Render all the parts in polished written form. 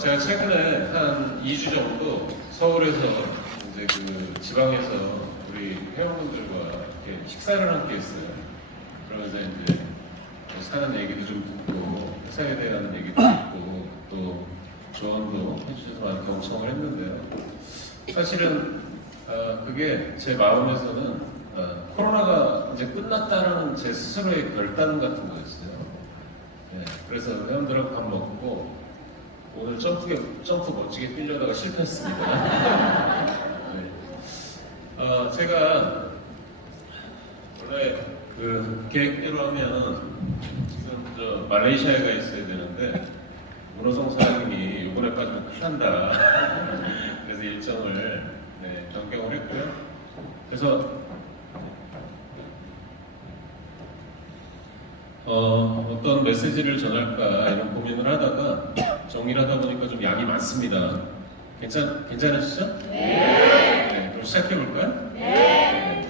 제가 최근에 한 2주 정도 서울에서 이제 그 지방에서 우리 회원분들과 이렇게 식사를 함께 했어요. 그러면서 이제 뭐 사는 얘기도 좀 듣고 회사에 대한 얘기도 듣고 또 조언도 해주셔서 많이 경청을 했는데요. 사실은 그게 제 마음에서는 코로나가 이제 끝났다라는 제 스스로의 결단 같은 거였어요. 네, 그래서 회원들하고 밥 먹고 오늘 점프 멋지게 뛰려다가 실패했습니다. 네. 제가 원래 그 계획대로 하면 지금 저 말레이시아에 가 있어야 되는데 문호성 사장님이 이번에까지 큰일 난다. 그래서 일정을 변경을 했고요. 그래서 어떤 메시지를 전할까 이런 고민을 하다가 정리를 하다 보니까 좀 양이 많습니다. 괜찮으시죠? 네. 그럼 시작해볼까요? 네.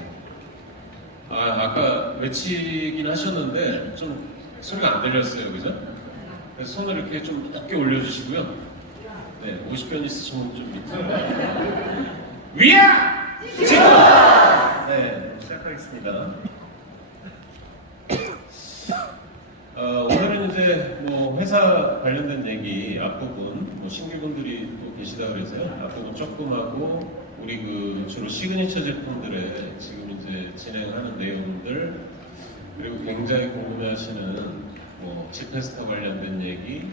아까 외치긴 하셨는데 좀 소리가 안 들렸어요. 그죠? 그래서 손을 이렇게 좀 낮게 올려주시고요. 네, 50편 있으시면 좀 밑으로. 위야! 지금! 네, 시작하겠습니다. 오늘은 이제 뭐 회사 관련된 얘기 앞부분 뭐 신규분들이 또 계시다 그래서요. 앞부분 조금 하고 우리 그 주로 시그니처 제품들의 지금 이제 진행하는 내용들 그리고 굉장히 궁금해하시는 뭐 지페스타 관련된 얘기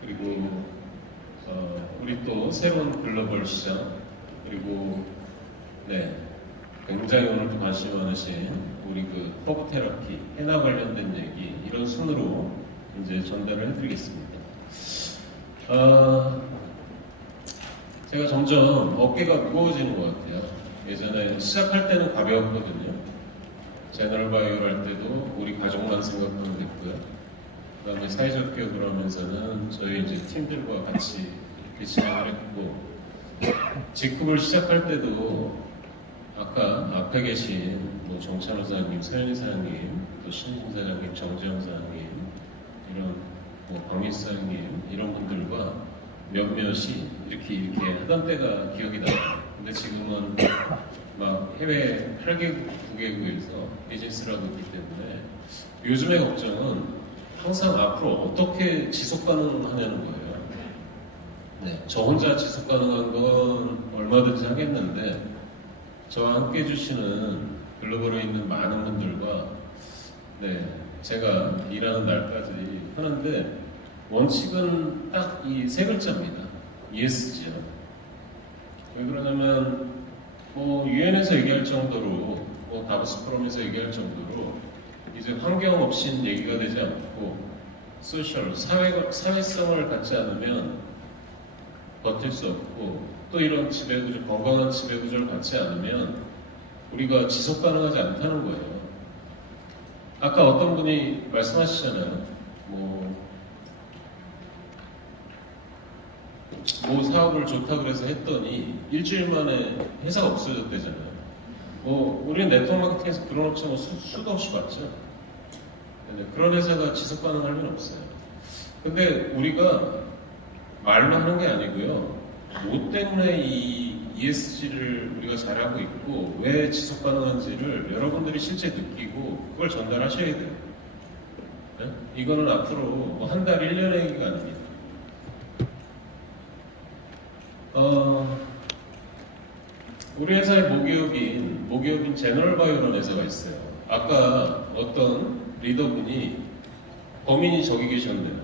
그리고 우리 또 새로운 글로벌 시장 그리고 굉장히 오늘도 관심 많으신 우리 그 허브 테라피, 해나 관련된 얘기 이런 순으로 이제 전달을 해드리겠습니다. 제가 점점 어깨가 무거워지는 것 같아요. 예전에 시작할 때는 가벼웠거든요. 제너럴바이오를 할 때도 우리 가족만 생각하면 됐고요. 그 다음에 사회적 기업을 하면서는 저희 이제 팀들과 같이 이렇게 진행을 했고 직급을 시작할 때도 아까 앞에 계신 뭐 정찬호 사장님, 서현희 사장님, 또 신진 사장님, 정재영 사장님, 이런 뭐 박민수 사장님 이런 분들과 몇몇이 이렇게 하던 때가 기억이 나요. 근데 지금은 막 해외 8개국, 9개국에서 비즈니스를 하고 있기 때문에 요즘의 걱정은 항상 앞으로 어떻게 지속 가능하냐는 거예요. 네, 저 혼자 지속 가능한 건 얼마든지 하겠는데 저와 함께 해주시는 글로벌에 있는 많은 분들과 제가 일하는 날까지 하는데 원칙은 딱 이 세 글자입니다. ESG요. 왜 그러냐면 뭐 유엔에서 얘기할 정도로 뭐 다보스 포럼에서 얘기할 정도로 이제 환경 없이는 얘기가 되지 않고 소셜, 사회성을 갖지 않으면 버틸 수 없고 또 이런 지배구조, 건강한 지배구조를 갖지 않으면 우리가 지속 가능하지 않다는 거예요. 아까 어떤 분이 말씀하시잖아요. 뭐 사업을 좋다 그래서 했더니 일주일 만에 회사가 없어졌대잖아요. 우리는 네트워크 마케팅에서 그런 업체 수도 없이 봤죠. 그런 회사가 지속 가능할 리는 없어요. 근데 우리가 말로 하는 게 아니고요. 뭐 때문에 이 ESG를 우리가 잘하고 있고 왜 지속 가능한지를 여러분들이 실제 느끼고 그걸 전달하셔야 돼요. 네? 이거는 앞으로 뭐 한 달, 1년의 얘기가 아닙니다. 우리 회사의 모기업인 제너럴바이오라는 회사가 있어요. 아까 어떤 리더분이 범인이 저기 계셨네요.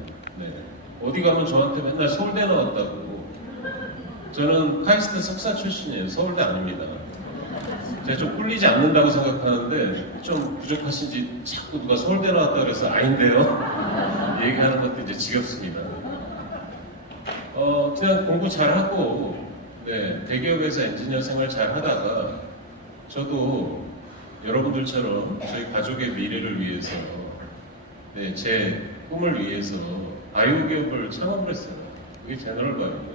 어디 가면 저한테 맨날 서울대 나왔다고. 저는 카이스트 석사 출신이에요. 서울대 아닙니다. 제가 좀 꿀리지 않는다고 생각하는데 좀 부족하신지 자꾸 누가 서울대 나왔다 그래서 아닌데요. 얘기하는 것도 이제 지겹습니다. 그냥 공부 잘하고 대기업에서 엔지니어 생활 잘 하다가 저도 여러분들처럼 저희 가족의 미래를 위해서 제 꿈을 위해서 아이오기업을 창업을 했어요. 그게 제너럴바이오예요.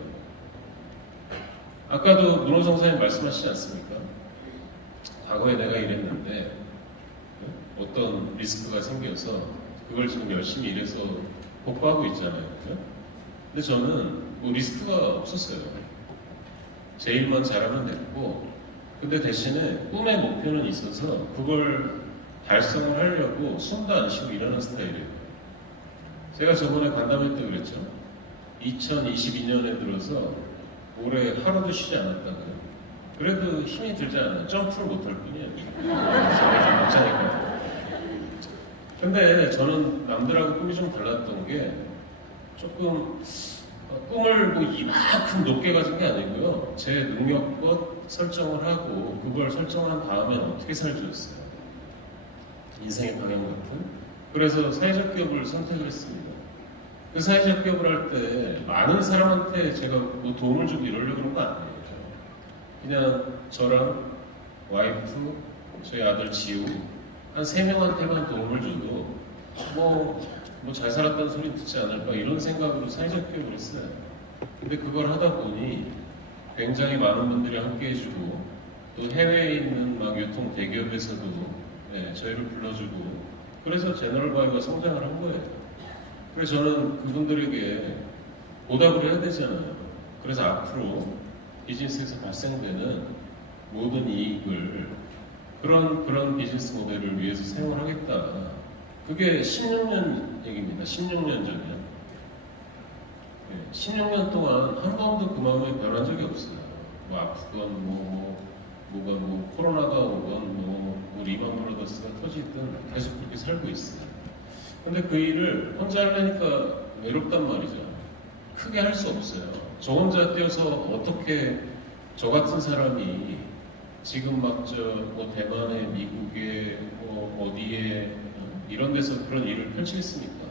아까도 문호성 사장님 말씀하시지 않습니까? 과거에 내가 이랬는데 어떤 리스크가 생겨서 그걸 지금 열심히 일해서 복구하고 있잖아요. 그죠? 근데 저는 뭐 리스크가 없었어요. 제 일만 잘하면 됐고, 근데 대신에 꿈의 목표는 있어서 그걸 달성을 하려고 숨도 안 쉬고 일하는 스타일이에요. 제가 저번에 간담회 때 그랬죠. 2022년에 들어서 올해 하루도 쉬지 않았다고요. 그래도 힘이 들지 않아요. 점프를 못할 뿐이에요. 제가 좀 못자니까. 근데 저는 남들하고 꿈이 좀 달랐던 게 조금 꿈을 뭐 이만큼 높게 가진 게 아니고요. 제 능력껏 설정을 하고 그걸 설정한 다음에 어떻게 살지였어요. 인생의 방향 같은. 그래서 사회적 기업을 선택을 했습니다. 그 사회적 기업을 할 때 많은 사람한테 제가 뭐 도움을 주고 이러려고 그런 거 아니에요. 그냥 저랑 와이프, 저희 아들 지우 한 3명한테만 도움을 줘도 뭐 잘 살았다는 소리 듣지 않을까 이런 생각으로 사회적 기업을 했어요. 근데 그걸 하다 보니 굉장히 많은 분들이 함께 해주고 또 해외에 있는 막 유통 대기업에서도 저희를 불러주고 그래서 제너럴바이오가 성장을 한 거예요. 그래서 저는 그분들에게 보답을 해야 되잖아요. 그래서 앞으로 비즈니스에서 발생되는 모든 이익을 그런 비즈니스 모델을 위해서 사용을 하겠다. 그게 16년 얘기입니다. 16년 전이요. 16년 동안 한 번도 그 마음이 변한 적이 없어요. 뭐 아프건 뭐가 코로나가 오건 뭐 리만 브라더스가 터지든 계속 그렇게 살고 있어요. 근데 그 일을 혼자 하려니까 외롭단 말이죠. 크게 할 수 없어요. 저 혼자 뛰어서 어떻게 저 같은 사람이 지금 막 뭐 대만에 미국에 뭐 어디에 이런 데서 그런 일을 펼치겠습니까?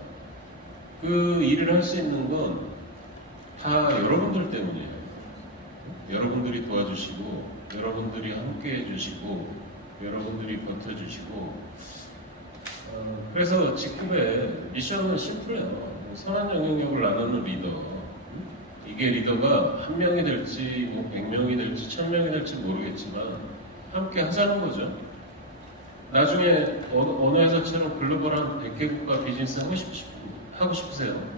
그 일을 할 수 있는 건 다 여러분들 때문이에요. 여러분들이 도와주시고 여러분들이 함께 해주시고 여러분들이 버텨주시고 그래서 직급의 미션은 심플해요. 선한 영향력을 나누는 리더. 이게 리더가 1명이 될지 뭐 100명이 될지 1000명이 될지 모르겠지만 함께 하자는 거죠. 나중에 어느 회사처럼 글로벌한 100개 국가 비즈니스 하고 싶으세요?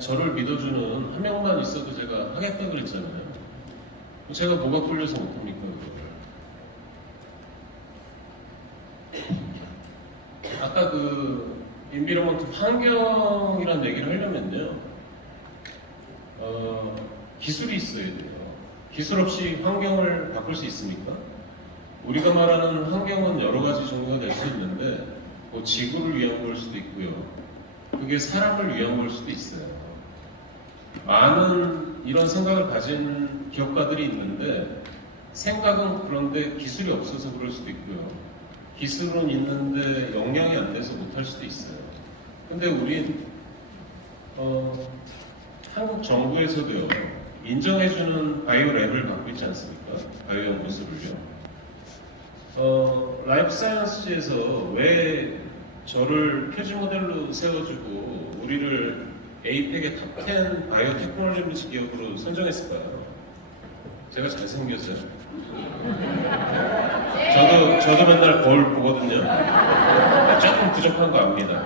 저를 믿어주는 1명만 있어도 제가 하겠다 그랬잖아요. 제가 뭐가 끌려서 못합니까? 그걸. 아까 그 인비로먼트 환경이란 얘기를 하려면요. 기술이 있어야 돼요. 기술 없이 환경을 바꿀 수 있습니까? 우리가 말하는 환경은 여러 가지 종류가 될 수 있는데 뭐 지구를 위한 걸 수도 있고요. 그게 사람을 위한 걸 수도 있어요. 많은 이런 생각을 가진 기업가들이 있는데 생각은 그런데 기술이 없어서 그럴 수도 있고요. 기술은 있는데 역량이 안 돼서 못할 수도 있어요. 근데 우린 한국 정부에서도요 인정해주는 바이오랩을 갖고 있지 않습니까? 바이오 연구소를요. 라이프 사이언스지에서 왜 저를 표지 모델로 세워주고 우리를 에이펙의 탑10 바이오 테크놀로지 기업으로 선정했을까요? 제가 잘생겼어요. 저도 맨날 거울 보거든요. 조금 부족한 거 압니다.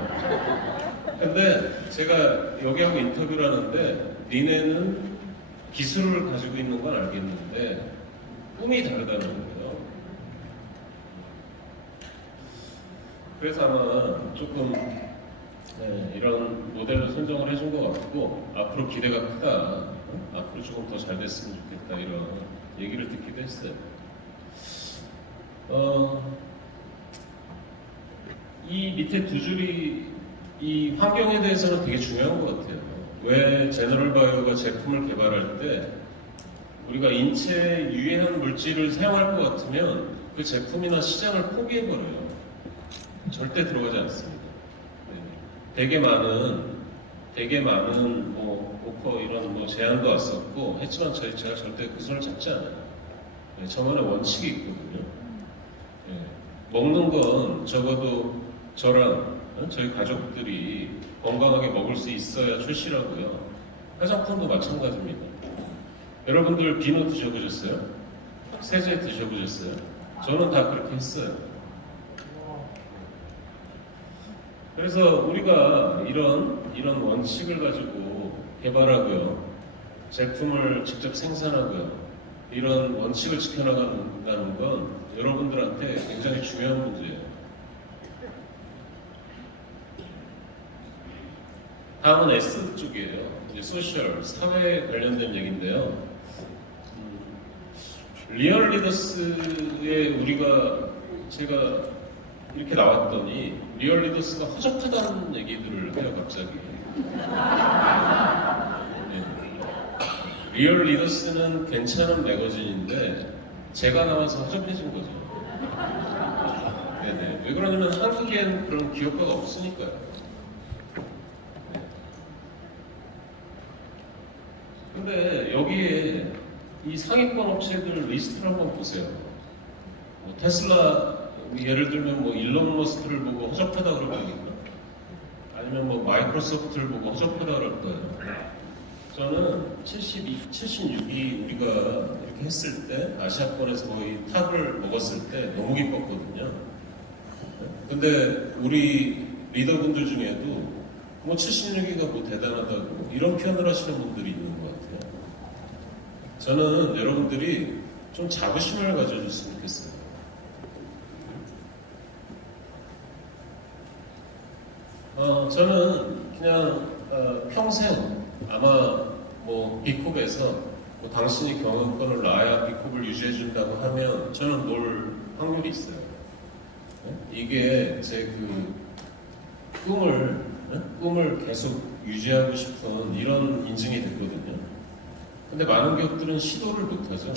근데 제가 여기하고 인터뷰를 하는데 니네는 기술을 가지고 있는 건 알겠는데 꿈이 다르다는 거예요. 그래서 아마 조금 이런 모델로 선정을 해준 것 같고 앞으로 기대가 크다. 앞으로 조금 더 잘 됐으면 좋겠다 이런 얘기를 듣기도 했어요. 이 밑에 두 줄이 이 환경에 대해서는 되게 중요한 것 같아요. 왜 제너럴바이오가 제품을 개발할 때 우리가 인체에 유해한 물질을 사용할 것 같으면 그 제품이나 시장을 포기해버려요. 절대 들어가지 않습니다. 되게 많은 뭐 오퍼 이런 뭐 제안도 왔었고 했지만 제가 절대 그 손을 잡지 않아요. 저만의 원칙이 있거든요. 먹는 건 적어도 저랑 저희 가족들이 건강하게 먹을 수 있어야 출시라고요. 화장품도 마찬가지입니다. 여러분들 비누 드셔보셨어요? 세제 드셔보셨어요? 저는 다 그렇게 했어요. 그래서 우리가 이런 원칙을 가지고 개발하고요. 제품을 직접 생산하고요. 이런 원칙을 지켜나간다는 건 여러분들한테 굉장히 중요한 문제예요. 다음은 S 쪽이에요. 이제 소셜, 사회 관련된 얘기인데요. 리얼 리더스에 제가 이렇게 나왔더니 리얼 리더스가 허접하다는 얘기들을 해요, 갑자기. 네. 리얼 리더스는 괜찮은 매거진인데 제가 나와서 허접해진 거죠. 네네. 왜 그러냐면 한국엔 그런 기업가가 없으니까요. 근데 여기에 이 상위권 업체들 리스트를 한번 보세요. 뭐 테슬라 예를 들면 뭐 일론 머스크를 보고 허접하다 그럴 겁니까? 아니면 뭐 마이크로소프트를 보고 허접하다 그럴 거예요. 저는 76이 우리가 이렇게 했을 때 아시아권에서 거의 탑을 먹었을 때 너무 기뻤거든요. 근데 우리 리더분들 중에도 뭐 76이가 뭐 대단하다고 이런 표현을 하시는 분들이 있는 것 같아요. 저는 여러분들이 좀 자부심을 가져줬으면 좋겠어요. 저는 그냥 평생 아마 뭐 B컵에서 뭐 당신이 경영권을 놔야 B컵을 유지해준다고 하면 저는 놀 확률이 있어요. 이게 제 꿈을 계속 유지하고 싶은 이런 인증이 됐거든요. 근데 많은 기업들은 시도를 못하죠.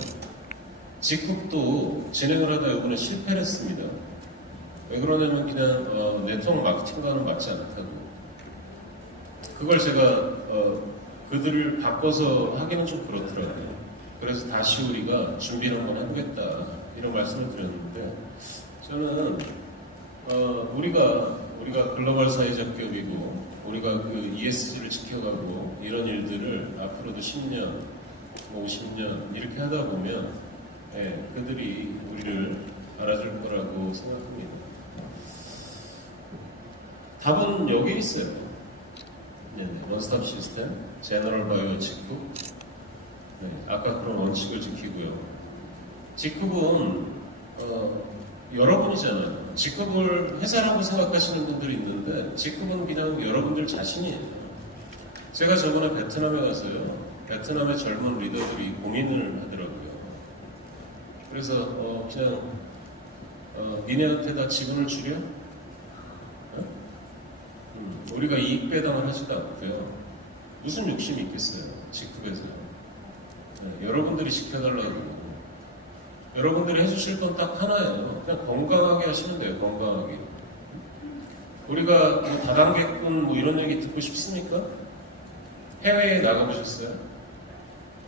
직급도 진행을 하다 이번에 실패를 했습니다. 왜 그러냐면 그냥 네트워크 마케팅과는 맞지 않다고. 그걸 제가 그들을 바꿔서 하기는 좀 그렇더라고요. 그래서 다시 우리가 준비를 한번 해보겠다 이런 말씀을 드렸는데 저는 우리가 글로벌 사회적 기업이고 우리가 그 ESG를 지켜가고 이런 일들을 앞으로도 10년, 50년 이렇게 하다 보면 그들이 우리를 알아줄 거라고 생각합니다. 답은 여기 있어요. 원스톱 시스템, 제너럴 바이오 직급. 아까 그런 원칙을 지키고요. 직급은 여러분이잖아요. 직급을 회사라고 생각하시는 분들이 있는데 직급은 그냥 여러분들 자신이에요. 제가 저번에 베트남에 가서요. 베트남의 젊은 리더들이 고민을 하더라고요. 그래서 그냥 니네한테 다 지분을 주려? 우리가 이익 배당을 하지도 않고요. 무슨 욕심이 있겠어요? 직급에서요. 여러분들이 지켜달라고. 여러분들이 해주실 건 딱 하나예요. 그냥 건강하게 하시면 돼요. 건강하게. 우리가 뭐 다단계군 뭐 이런 얘기 듣고 싶습니까? 해외에 나가보셨어요?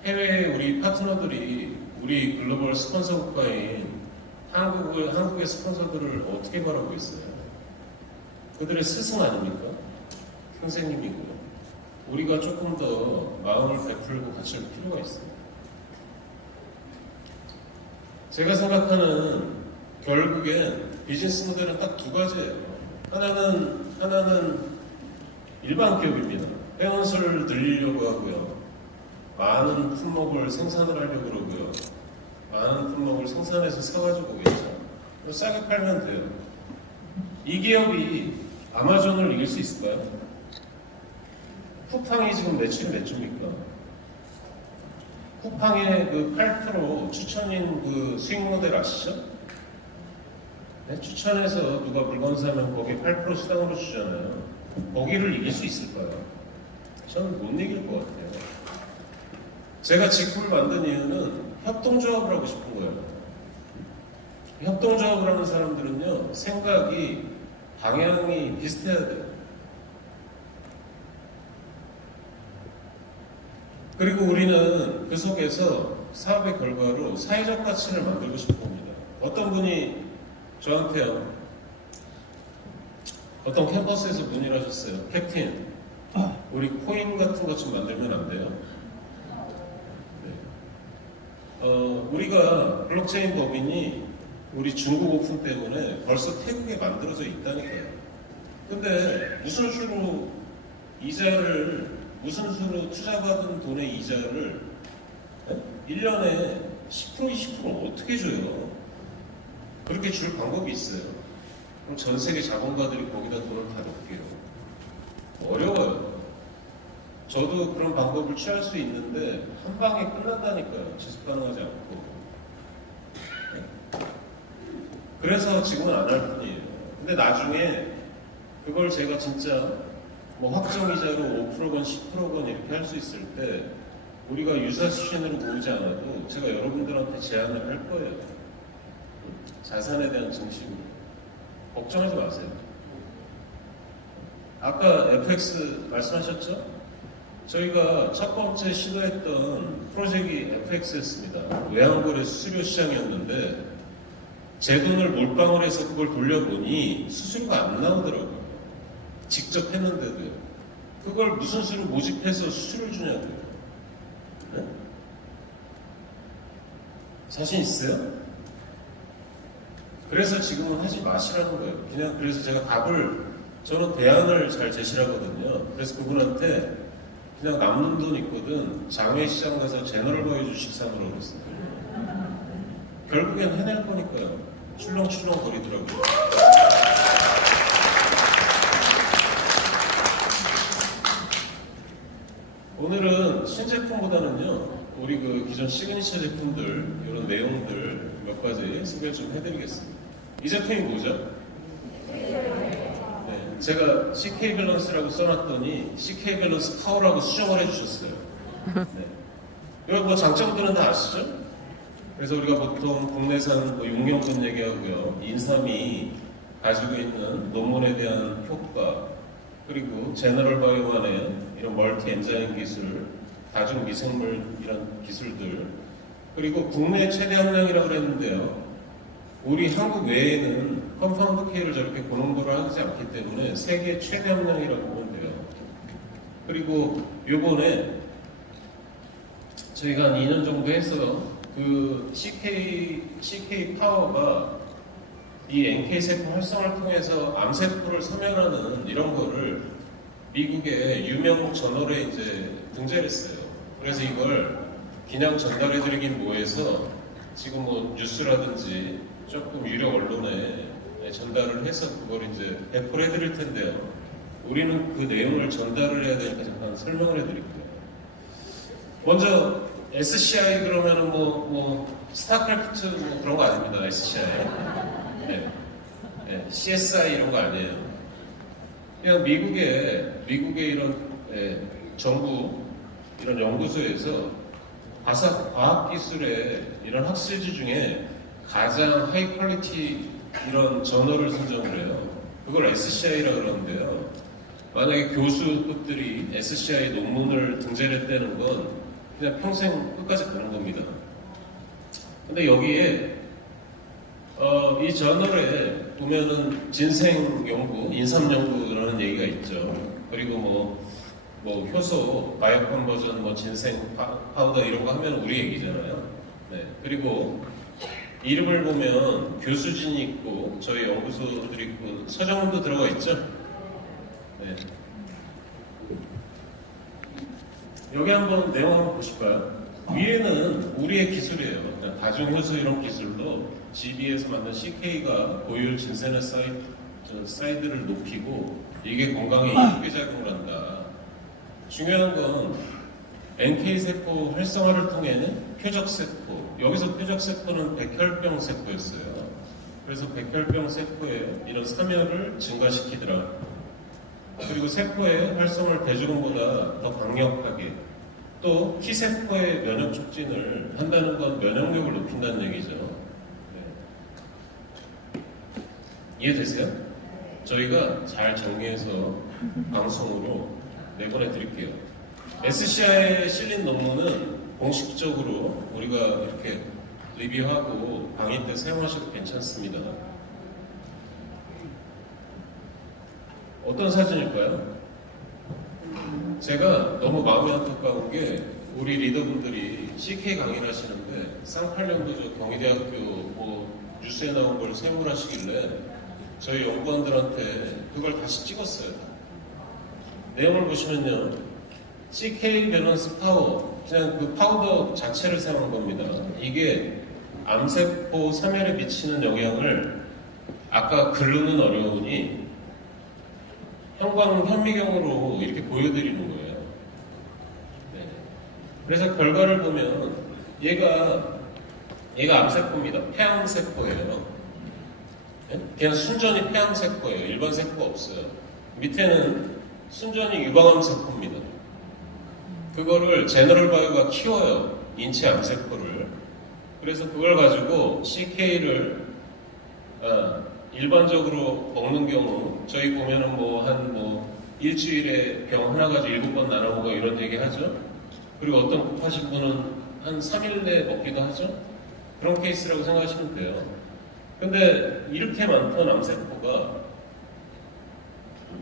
해외에 우리 파트너들이 우리 글로벌 스폰서 국가인 한국의 스폰서들을 어떻게 바라고 있어요? 그들의 스승 아닙니까? 선생님이고요. 우리가 조금 더 마음을 베풀고 같이 할 필요가 있어요. 제가 생각하는 결국엔 비즈니스 모델은 딱 두 가지예요. 하나는 일반 기업입니다. 회원수를 늘리려고 하고요. 많은 품목을 생산을 하려고 그러고요. 많은 품목을 생산해서 사가지고 오겠죠. 싸게 팔면 돼요. 이 기업이 아마존을 이길 수 있을까요? 쿠팡이 지금 매출이 몇 주입니까? 쿠팡의 그 8% 추천인 그 수익 모델 아시죠? 네, 추천해서 누가 물건 사면 거기에 8% 수당으로 주잖아요. 거기를 이길 수 있을까요? 저는 못 이길 것 같아요. 제가 직구를 만든 이유는 협동조합을 하고 싶은 거예요. 협동조합을 하는 사람들은요, 생각이, 방향이 비슷해야 돼요. 그리고 우리는 그 속에서 사업의 결과로 사회적 가치를 만들고 싶은 겁니다. 어떤 분이 저한테요, 어떤 캠퍼스에서 문의를 하셨어요. 캡틴, 우리 코인 같은 것 좀 만들면 안 돼요? 네. 우리가 블록체인 법인이 우리 중국 오픈 때문에 벌써 태국에 만들어져 있다니까요. 근데 무슨 수로 이자를 무슨 수로 투자받은 돈의 이자를 1년에 10% 20%를 어떻게 줘요? 그렇게 줄 방법이 있어요. 그럼 전 세계 자본가들이 거기다 돈을 다 넣게요. 어려워요. 저도 그런 방법을 취할 수 있는데 한 방에 끝난다니까요. 지속 가능하지 않고. 그래서 지금은 안 할 뿐이에요. 근데 나중에 그걸 제가 진짜 뭐 확정이자로 5%건 10%건 이렇게 할 수 있을 때 우리가 유사 수준으로 모으지 않아도 제가 여러분들한테 제안을 할 거예요. 자산에 대한 증식으로. 걱정하지 마세요. 아까 FX 말씀하셨죠? 저희가 첫 번째 시도했던 프로젝트이 FX였습니다. 외환거래 수수료 시장이었는데 제 돈을 몰빵을 해서 그걸 돌려보니 수수료가 안 나오더라고요. 직접 했는데도요. 그걸 무슨 수로 모집해서 수수료를 주냐고요. 네? 자신 있어요? 그래서 지금은 하지 마시라는 거예요. 그냥 그래서 제가 저는 대안을 잘 제시하거든요. 그래서 그분한테 그냥 남는 돈 있거든 장외시장 가서 제너럴바이오 주식 사느라고 그랬어요. 결국엔 해낼 거니까요. 출렁출렁 거리더라고요. 오늘은 신제품보다는요, 우리 그 기존 시그니처 제품들, 이런 내용들 몇 가지 소개 좀 해드리겠습니다. 이 제품이 뭐죠? 네, 제가 CK 밸런스라고 써놨더니 CK 밸런스 파워라고 수정을 해주셨어요. 네. 이런 뭐 장점들은 다 아시죠? 그래서 우리가 보통 국내산 뭐 용역분 얘기하고요, 인삼이 가지고 있는 논문에 대한 효과, 그리고 제너럴 바이오만의 이런 멀티 엔자임 기술, 다중 미생물 이런 기술들, 그리고 국내 최대 함량이라고 그랬는데요. 우리 한국 외에는 컴파운드 K를 저렇게 고농도를 하지 않기 때문에 세계 최대 함량이라고 보면 돼요. 그리고 요번에 저희가 한 2년 정도 해서 그 CK 파워가 이 NK 세포 활성화를 통해서 암세포를 소멸하는 이런 거를 미국의 유명 저널에 이제 등재를 했어요. 그래서 이걸 그냥 전달해드리긴 뭐해서 지금 뭐 뉴스라든지 조금 유력 언론에 전달을 해서 그걸 이제 배포를 해드릴 텐데요. 우리는 그 내용을 전달을 해야 되니까 잠깐 설명을 해드릴게요. 먼저 SCI 그러면은 스타크래프트 뭐 그런 거 아닙니다. SCI. 네. 네. CSI 이런 거 아니에요. 그냥 미국의 이런 정부 이런 연구소에서 과학기술의 이런 학술지 중에 가장 하이 퀄리티 이런 저널을 선정을 해요. 그걸 SCI라고 그러는데요. 만약에 교수급들이 SCI 논문을 등재를 했다는 건 그냥 평생 끝까지 가는 겁니다. 근데 여기에 이 저널에 보면은 진생 연구, 인삼 연구라는 얘기가 있죠. 그리고 뭐 효소, 바이오 컨버전, 뭐 진생 파우더 이런 거 하면 우리 얘기잖아요. 네. 그리고 이름을 보면 교수진이 있고 저희 연구소들이 있고 서정원도 들어가 있죠. 네. 여기 한번 내용 한번 보실까요? 위에는 우리의 기술이에요. 그러니까 다중효소 이런 기술로 GB에서 만든 CK가 고율 진세너 사이드를 높이고 이게 건강에 이롭게 작용을 한다. 중요한 건 NK세포 활성화를 통해는 표적세포, 여기서 표적세포는 백혈병 세포였어요. 그래서 백혈병 세포의 이런 사멸을 증가시키더라. 그리고 세포의 활성을 대조금보다 더 강력하게, 또 T세포의 면역 촉진을 한다는 건 면역력을 높인다는 얘기죠. 네. 이해되세요? 저희가 잘 정리해서 방송으로 내보내 드릴게요. SCI에 실린 논문은 공식적으로 우리가 이렇게 리뷰하고 강의 때 사용하셔도 괜찮습니다. 어떤 사진일까요? 제가 너무 마음이 안타까운 게 우리 리더분들이 CK 강의를 하시는데 쌍팔년도 경희대학교 뉴스에 나온 걸 사용을 하시길래 저희 연구원들한테 그걸 다시 찍었어요. 내용을 보시면요. CK 밸런스 파워, 그냥 그 파우더 자체를 사용한 겁니다. 이게 암세포 사멸에 미치는 영향을 아까 글로는 어려우니 현미경으로 이렇게 보여드리는 거예요. 네. 그래서 결과를 보면 얘가 암세포입니다. 폐암세포예요. 네? 그냥 순전히 폐암세포예요. 일반 세포가 없어요. 밑에는 순전히 유방암세포입니다. 그거를 제너럴 바이오가 키워요. 인체 암세포를. 그래서 그걸 가지고 CK를 일반적으로 먹는 경우 저희 보면은 일주일에 병 하나 가지고 7번 나눠 먹어 이런 얘기 하죠. 그리고 어떤 급하신 분은 한 3일 내에 먹기도 하죠. 그런 케이스라고 생각하시면 돼요. 근데 이렇게 많던 암세포가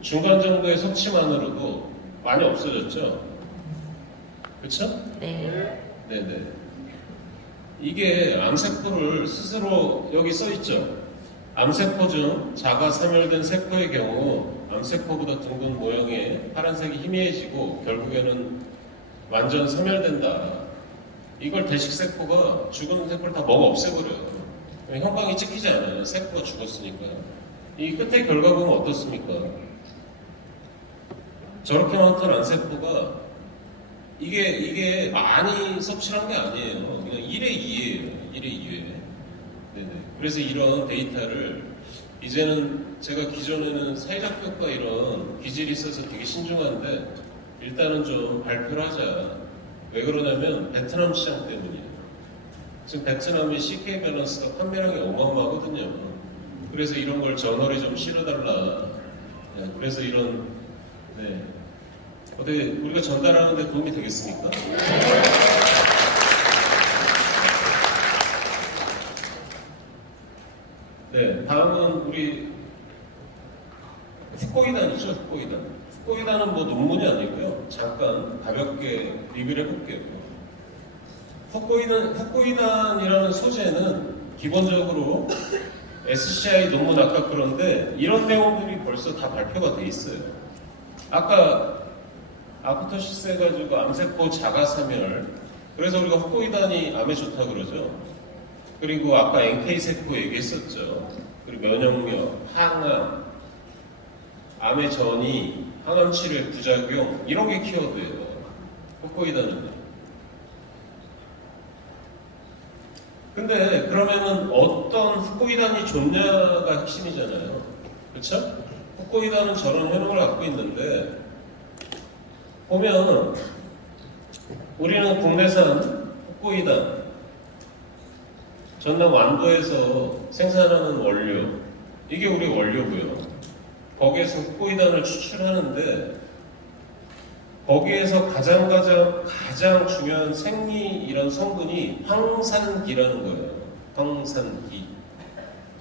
중간 정도의 섭취만으로도 많이 없어졌죠. 그렇죠? 네. 네네. 이게 암세포를 스스로 여기 써 있죠. 암세포 중 자가 사멸된 세포의 경우 암세포보다 둥근 모양의 파란색이 희미해지고 결국에는 완전 사멸된다. 이걸 대식세포가 죽은 세포를 다 먹어 없애버려요. 형광이 찍히지 않아요. 세포가 죽었으니까. 이 끝에 결과 보면 어떻습니까? 저렇게 많던 암세포가 이게 많이 섭취한 게 아니에요. 그냥 1의 2예요. 1의 2회. 네네. 그래서 이런 데이터를 이제는 제가 기존에는 사회적 효과 이런 기질이 있어서 되게 신중한데 일단은 좀 발표를 하자. 왜 그러냐면 베트남 시장 때문이에요. 지금 베트남이 CK 밸런스가 판매량이 어마어마하거든요. 그래서 이런 걸 저널에 좀 실어달라. 네, 그래서 이런 어떻게 우리가 전달하는데 도움이 되겠습니까? 네, 다음은 우리 후코이단이죠, 후코이단. 후코이단은 논문이 아니고요. 잠깐 가볍게 리뷰를 해볼게요. 후코이단이라는 소재는 기본적으로 SCI 논문 아까 그런데 이런 내용들이 벌써 다 발표가 돼 있어요. 아까 아프터시스 해가지고 암세포 자가사멸. 그래서 우리가 후코이단이 암에 좋다 그러죠. 그리고 아까 NK 세포 얘기했었죠. 그리고 면역력, 항암, 암의 전이, 항암 치료의 부작용 이런 게 키워드예요. 후코이단은. 근데 그러면은 어떤 후코이단이 좋냐가 핵심이잖아요. 그렇죠? 후코이단은 저런 효능을 갖고 있는데 보면 우리는 국내산 후코이단 전남 완도에서 생산하는 원료 이게 우리 원료고요. 거기에서 후코이단을 추출하는데 거기에서 가장 중요한 생리 이런 성분이 황산기라는 거예요. 황산기.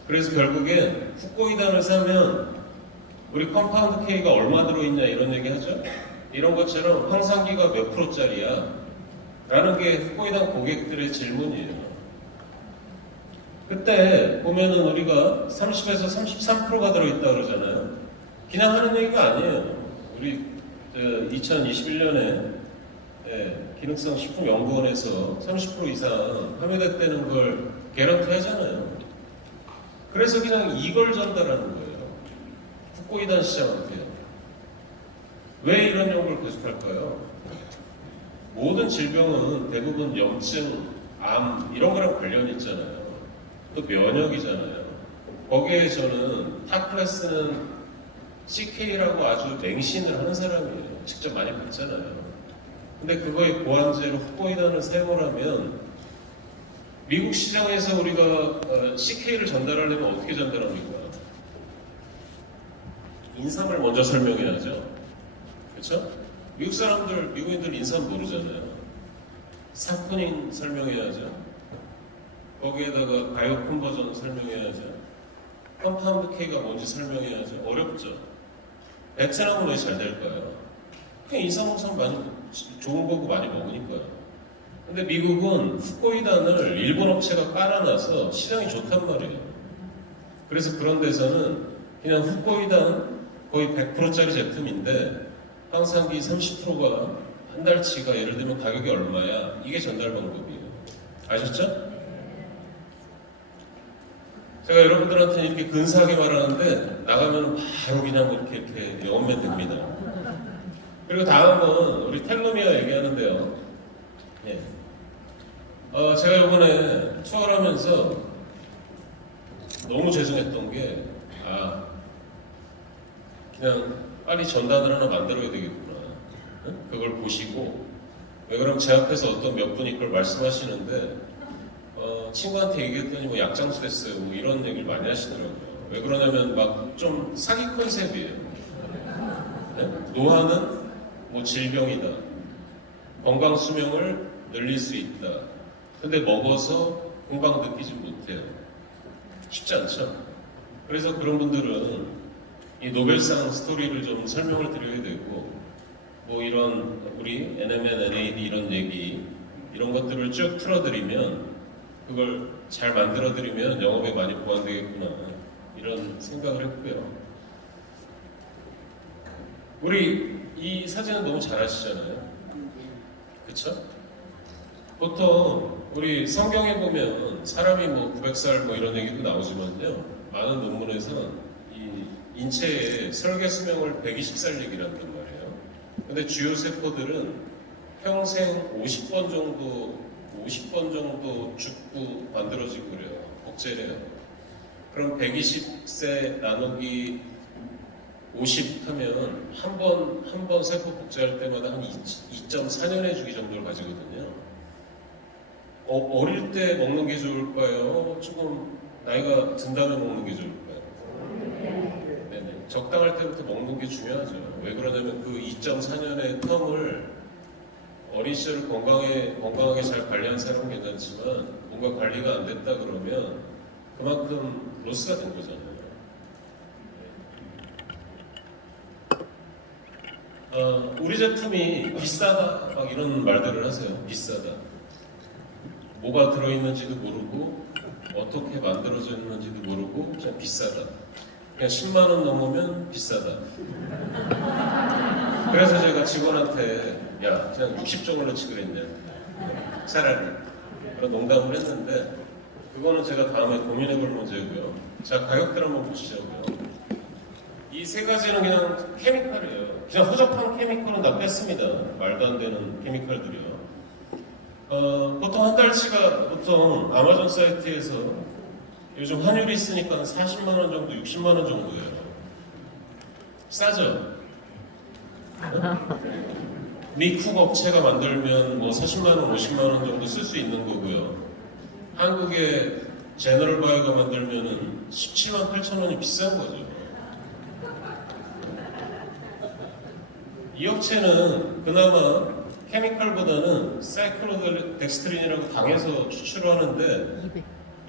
그래서 결국엔 후코이단을 사면 우리 컴파운드 K가 얼마 들어있냐 이런 얘기 하죠. 이런 것처럼 황산기가 몇 프로짜리야? 라는 게 후코이단 고객들의 질문이에요. 그때 보면은 우리가 30에서 33%가 들어있다 그러잖아요. 그냥 하는 얘기가 아니에요. 우리 2021년에 기능성 식품연구원에서 30% 이상 함유됐다는 걸 개런티 하잖아요. 그래서 그냥 이걸 전달하는 거예요. 후코이단 시장한테요. 왜 이런 연구를 계속할까요? 모든 질병은 대부분 염증, 암 이런 거랑 관련이 있잖아요. 또 면역이잖아요. 거기에 저는 탑 클래스는 CK라고 아주 맹신을 하는 사람이에요. 직접 많이 봤잖아요. 근데 그거에 보완제로 후코이단을 사용을 하면 미국 시장에서 우리가 CK를 전달하려면 어떻게 전달합니까? 인삼을 먼저 설명해야죠. 그렇죠? 미국인들 인삼 모르잖아요. 사포닌 설명해야죠. 거기에다가 바이오 컨버전 설명해야죠. 컴파운드 K가 뭔지 설명해야죠. 어렵죠. 베트남은 왜 잘 될까요? 그냥 인삼홍삼 많이 좋은 거고 많이 먹으니까요. 근데 미국은 후코이단을 일본 업체가 깔아놔서 시장이 좋단 말이에요. 그래서 그런 데서는 그냥 후코이단 거의 100%짜리 제품인데 황산기 30%가 한 달치가 예를 들면 가격이 얼마야? 이게 전달 방법이에요. 아셨죠? 제가 여러분들한테 이렇게 근사하게 말하는데 나가면 바로 그냥 이렇게 영업면 됩니다. 그리고 다음은 우리 텔로미어 얘기하는데요. 예. 제가 이번에 투어를 하면서 너무 죄송했던 게, 그냥 빨리 전단을 하나 만들어야 되겠구나. 응? 그걸 보시고, 왜 그럼 제 앞에서 어떤 몇 분이 그걸 말씀하시는데, 친구한테 얘기했더니 뭐 약장수 됐어요. 뭐 이런 얘기를 많이 하시더라고요. 왜 그러냐면 막 좀 사기 컨셉이에요. 네? 노화는 뭐 질병이다. 건강 수명을 늘릴 수 있다. 근데 먹어서 공방 느끼지 못해요. 쉽지 않죠? 그래서 그런 분들은 이 노벨상 스토리를 좀 설명을 드려야 되고, 뭐 이런 우리 NMN, NAD 이런 얘기, 이런 것들을 쭉 틀어드리면, 그걸 잘 만들어드리면 영업에 많이 보완되겠구나. 이런 생각을 했고요. 우리 이 사진은 너무 잘 아시잖아요. 그쵸? 보통 우리 성경에 보면 사람이 뭐 900살 뭐 이런 얘기도 나오지만요. 많은 논문에서는 이 인체의 설계 수명을 120살 얘기를 한단 말이에요. 근데 주요 세포들은 평생 50번 정도 죽고 만들어지고 그래요. 복제래요. 그럼 120세 나누기 50 하면 한 번 세포 복제할 때마다 한 2.4년의 주기 정도를 가지거든요. 어릴 때 먹는 게 좋을까요? 조금 나이가 든 다음에 먹는 게 좋을까요? 네네. 적당할 때부터 먹는 게 중요하죠. 왜 그러냐면 그 2.4년의 텀을 어린 시절 건강하게 잘 관리한 사람은 괜찮지만 뭔가 관리가 안 됐다 그러면 그만큼 로스가 된 거잖아요. 우리 제품이 비싸다 막 이런 말들을 하세요. 비싸다. 뭐가 들어있는지도 모르고 어떻게 만들어져 있는지도 모르고 그냥 비싸다. 그냥 10만 원 넘으면 비싸다. 그래서 제가 직원한테 야 그냥 60정을 넣지 그랬냐 차라리 그런 농담을 했는데 그거는 제가 다음에 고민해볼 문제고요. 자 가격들 한번 보시자고요. 이 세 가지는 그냥 케미칼이에요. 그냥 허접한 케미칼은 다 뺐습니다. 말도 안 되는 케미칼들이요. 보통 한 달치가 보통 아마존 사이트에서 요즘 환율이 있으니까 40만 원 정도, 60만 원 정도예요. 싸죠? 미쿡 업체가 만들면 뭐 40만 원, 50만 원 정도 쓸 수 있는 거고요. 한국의 제너럴 바이오가 만들면은 17만 8천 원이 비싼 거죠. 이 업체는 그나마 케미칼보다는 사이클로덱스트린이라고 당에서 추출을 하는데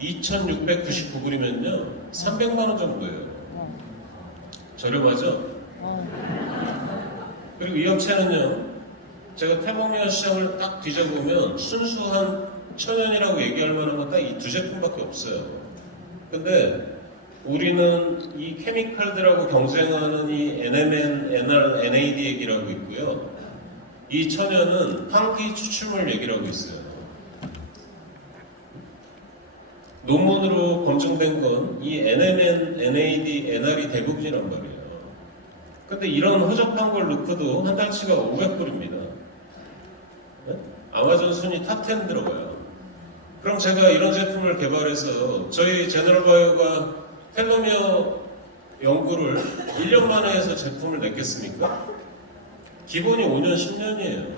2,699불이면요 300만 원 정도예요. 저렴하죠? 그리고 이 업체는요 제가 텔로미어 시장을 딱 뒤져보면 순수한 천연이라고 얘기할 만한 건 딱 이 두 제품밖에 없어요. 근데 우리는 이 케미칼들하고 경쟁하는 이 NMN, NR, NAD 얘기라고 있고요. 이 천연은 황기 추출물 얘기를 하고 있어요. 논문으로 검증된 건 이 NMN, NAD, NR이 대부분이란 말이에요. 근데 이런 허접한 걸 넣고도 한 달치가 500불입니다. 네? 아마존 순위 탑10 들어가요. 그럼 제가 이런 제품을 개발해서 저희 제너럴바이오가 텔로미어 연구를 1년 만에 해서 제품을 냈겠습니까? 기본이 5년, 10년이에요.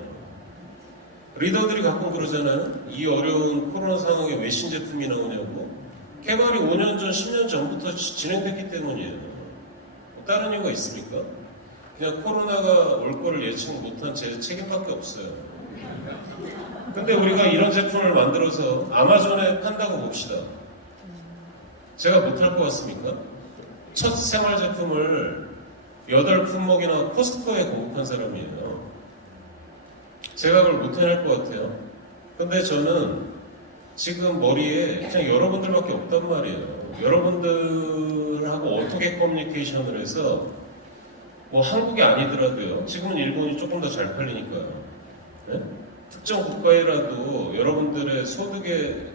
리더들이 가끔 그러잖아요. 이 어려운 코로나 상황에 왜 신제품이 나오냐고. 개발이 5년 전, 10년 전부터 진행됐기 때문이에요. 다른 이유가 있습니까? 그냥 코로나가 올 거를 예측 못한 제 책임밖에 없어요. 근데 우리가 이런 제품을 만들어서 아마존에 판다고 봅시다. 제가 못할 것 같습니까? 첫 생활 제품을 8품목이나 코스트코에 공급한 사람이에요. 제가 그걸 못해낼 것 같아요. 근데 저는 지금 머리에 그냥 여러분들밖에 없단 말이에요. 여러분들하고 어떻게 커뮤니케이션을 해서 뭐 한국이 아니더라도요. 지금은 일본이 조금 더 잘 팔리니까요. 네? 특정 국가이라도 여러분들의 소득에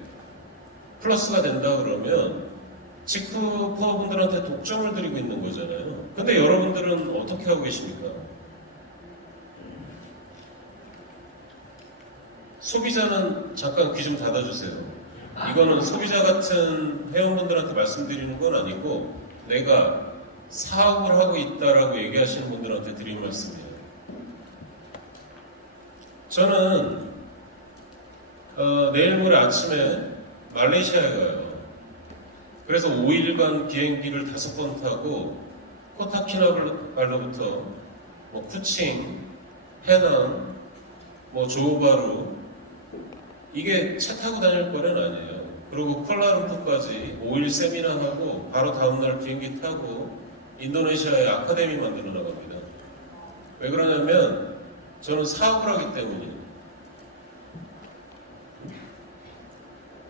플러스가 된다 그러면 직후코어 분들한테 독점을 드리고 있는 거잖아요. 근데 여러분들은 어떻게 하고 계십니까? 소비자는 잠깐 귀 좀 닫아주세요. 이거는 소비자 같은 회원분들한테 말씀드리는 건 아니고 내가 사업을 하고 있다라고 얘기하시는 분들한테 드리는 말씀이에요. 저는 내일 모레 아침에 말레이시아에 가요. 그래서 5일간 비행기를 5번 타고 코타키나발루부터 뭐 쿠칭, 페낭, 뭐 조호바루 이게 차 타고 다닐 거는 아니에요. 그리고 쿠알라룸푸르까지 5일 세미나하고 바로 다음날 비행기 타고 인도네시아에 아카데미 만들어 나갑니다. 왜 그러냐면 저는 사업을 하기 때문이에요.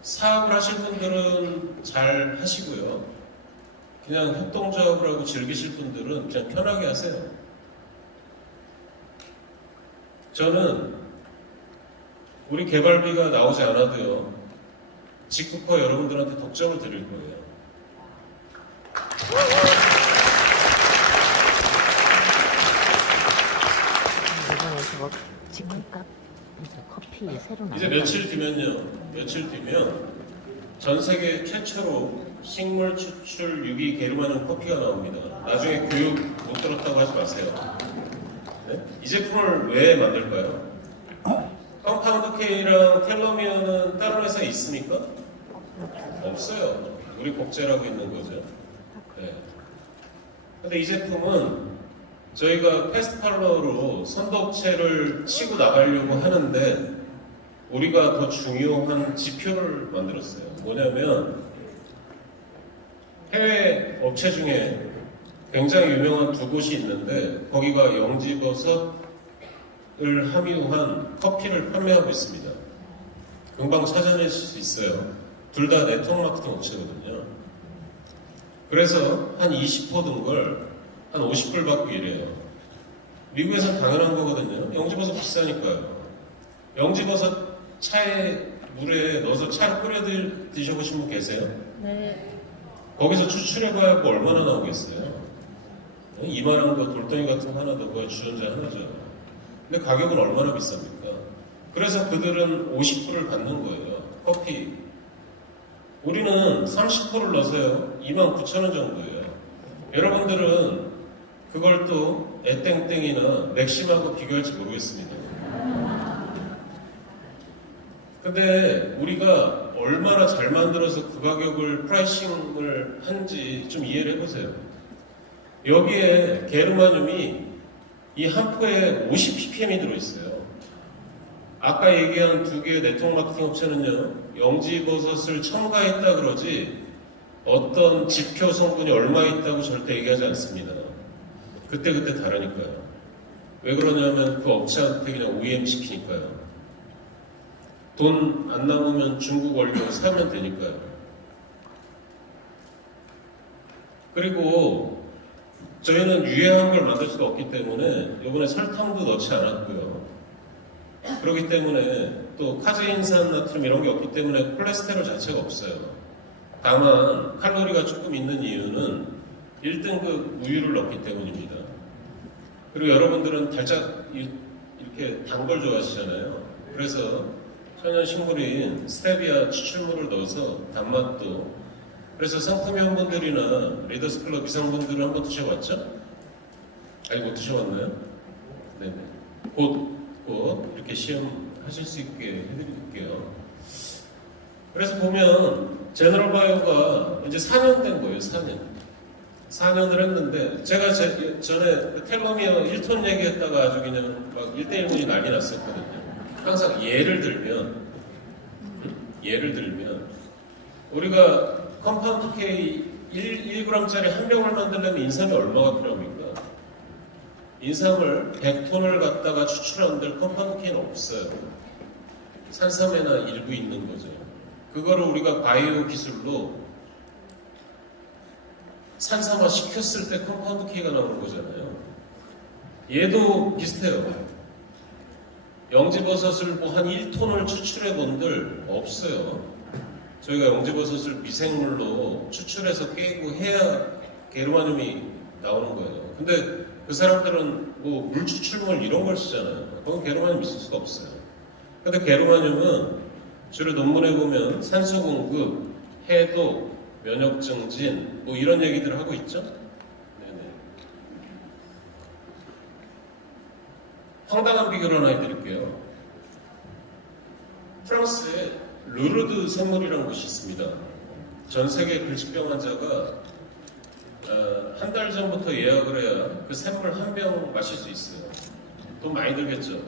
사업을 하실 분들은 잘 하시고요. 그냥 협동조합을 하고 즐기실 분들은 그냥 편하게 하세요. 저는 우리 개발비가 나오지 않아도요. 직구커 여러분들한테 독점을 드릴 거예요. 이번에 저거 직급값 커피 새로 나온 이제 며칠 뒤면 전 세계 최초로 식물 추출 유기 게르마늄 커피가 나옵니다. 나중에 교육 못 들었다고 하지 마세요. 네? 이 제품을 왜 만들까요? 컴파운드 K랑 텔로미어는 다른 회사에 있습니까? 없어요. 우리 복제라고 있는 거죠. 네. 근데 이 제품은 저희가 패스트팔러로 선도체를 치고 나가려고 하는데 우리가 더 중요한 지표를 만들었어요. 뭐냐면 해외 업체 중에 굉장히 유명한 2곳이 있는데 거기가 영지버섯을 함유한 커피를 판매하고 있습니다. 금방 찾아낼 수 있어요. 둘 다 네트워크 마케팅 업체거든요. 그래서 한 20호 든 걸 한 50불 받고 이래요. 미국에서는 당연한 거거든요. 영지버섯 비싸니까요. 영지버섯 차에 물에 넣어서 차를 끓여 드셔보신 분 계세요? 네. 거기서 추출해봐야 뭐 얼마나 나오겠어요? 이만한 거 돌덩이 같은 거 하나 넣고 주전자 하나죠. 근데 가격은 얼마나 비쌉니까? 그래서 그들은 50불을 받는 거예요. 커피. 우리는 30%를 넣어서요. 29,000원 정도예요. 여러분들은 그걸 또 에땡땡이나 맥심하고 비교할지 모르겠습니다. 근데 우리가 얼마나 잘 만들어서 그 가격을 프라이싱을 한지 좀 이해를 해보세요. 여기에 게르마늄이 이 한 포에 50ppm이 들어있어요. 아까 얘기한 2개의 네트워크 마케팅 업체는요, 영지버섯을 첨가했다 그러지 어떤 지표 성분이 얼마 있다고 절대 얘기하지 않습니다. 그때그때 다르니까요. 왜 그러냐면 그 업체한테 그냥 OEM 시키니까요. 돈 안 남으면 중국 원료 사면 되니까요. 그리고 저희는 유해한 걸 만들 수가 없기 때문에 이번에 설탕도 넣지 않았고요. 그렇기 때문에 또 카제인산 나트륨 이런 게 없기 때문에 콜레스테롤 자체가 없어요. 다만 칼로리가 조금 있는 이유는 1등급 우유를 넣기 때문입니다. 그리고 여러분들은 달짝 이렇게 단 걸 좋아하시잖아요. 그래서 천연식물인 스테비아 추출물을 넣어서 단맛도. 그래서 상품위원분들이나 리더스클럽 이상분들은 한번 드셔봤죠? 아니 못 드셔봤나요? 네네. 곧 이렇게 시험하실 수 있게 해드릴게요. 그래서 보면 제너럴바이오가 이제 4년 된 거예요. 4년을 했는데 제가 전에 텔로미어 1톤 얘기했다가 아주 그냥 막 1대1문이 난리 났었거든요. 항상 예를 들면 우리가 컴파운드 K 1g짜리 한 병을 만들려면 인삼이 얼마가 필요합니까? 인삼을 100톤을 갖다가 추출한들 컴파운드 K는 없어요. 산삼에나 일부 있는 거죠. 그거를 우리가 바이오 기술로 산삼화 시켰을 때 컴파운드 K가 나오는 거잖아요. 얘도 비슷해요. 영지버섯을 뭐 한 1톤을 추출해 본들 없어요. 저희가 영지버섯을 미생물로 추출해서 깨고 해야 게르마늄이 나오는 거예요. 근데 그 사람들은 뭐 물 추출물 이런 걸 쓰잖아요. 그건 게르마늄 있을 수가 없어요. 근데 게르마늄은 주로 논문에 보면 산소 공급, 해독, 면역 증진 뭐 이런 얘기들을 하고 있죠. 네네. 황당한 비교를 하나 해드릴게요. 프랑스에 르르드 샘물이라는 곳이 있습니다. 전 세계 글식병 환자가 한 달 전부터 예약을 해야 그 샘물 한 병 마실 수 있어요. 돈 많이 들겠죠.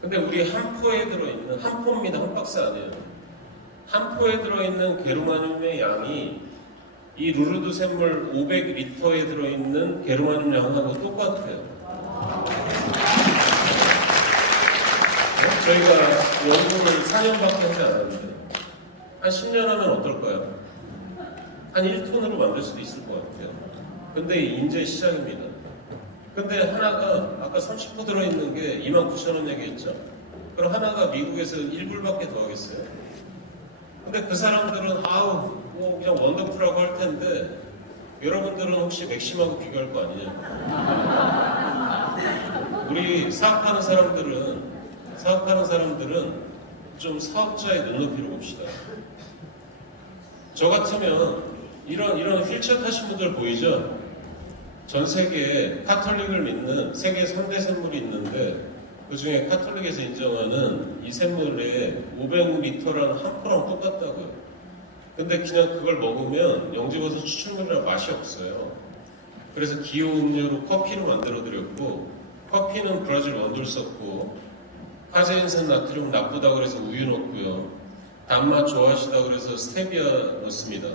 근데 우리 한 포에 들어있는, 한 포입니다. 한 박스 아니에요. 한 포에 들어있는 게르마늄의 양이 이 루르드 샘물 500리터에 들어있는 게르마늄 양하고 똑같아요. 저희가 연구를 4년밖에 하지 않았는데 한 10년 하면 어떨까요? 한 1톤으로 만들 수도 있을 것 같아요. 근데 이제 시작입니다. 근데 하나가 아까 30% 들어있는 게 29,000원 얘기했죠? 그럼 하나가 미국에서 1불밖에 더 하겠어요? 근데 그 사람들은 아우 뭐 그냥 원더풀하고 할 텐데 여러분들은 혹시 맥심하고 비교할 거 아니냐? 우리 사업하는 사람들은 좀 사업자의 눈높이로 봅시다. 저 같으면 이런 휠체어 타신 분들 보이죠? 전 세계에 카톨릭을 믿는 세계 3대 샘물이 있는데 그 중에 카톨릭에서 인정하는 이 샘물의 500리터랑 한 포랑 똑같다고요. 근데 그냥 그걸 먹으면 영지버섯 추출물이랑 맛이 없어요. 그래서 기호 음료로 커피를 만들어 드렸고 커피는 브라질 원두를 썼고 카제인산 나트륨 나쁘다고 그래서 우유 넣고요. 단맛 좋아하시다 그래서 스테비아 넣습니다.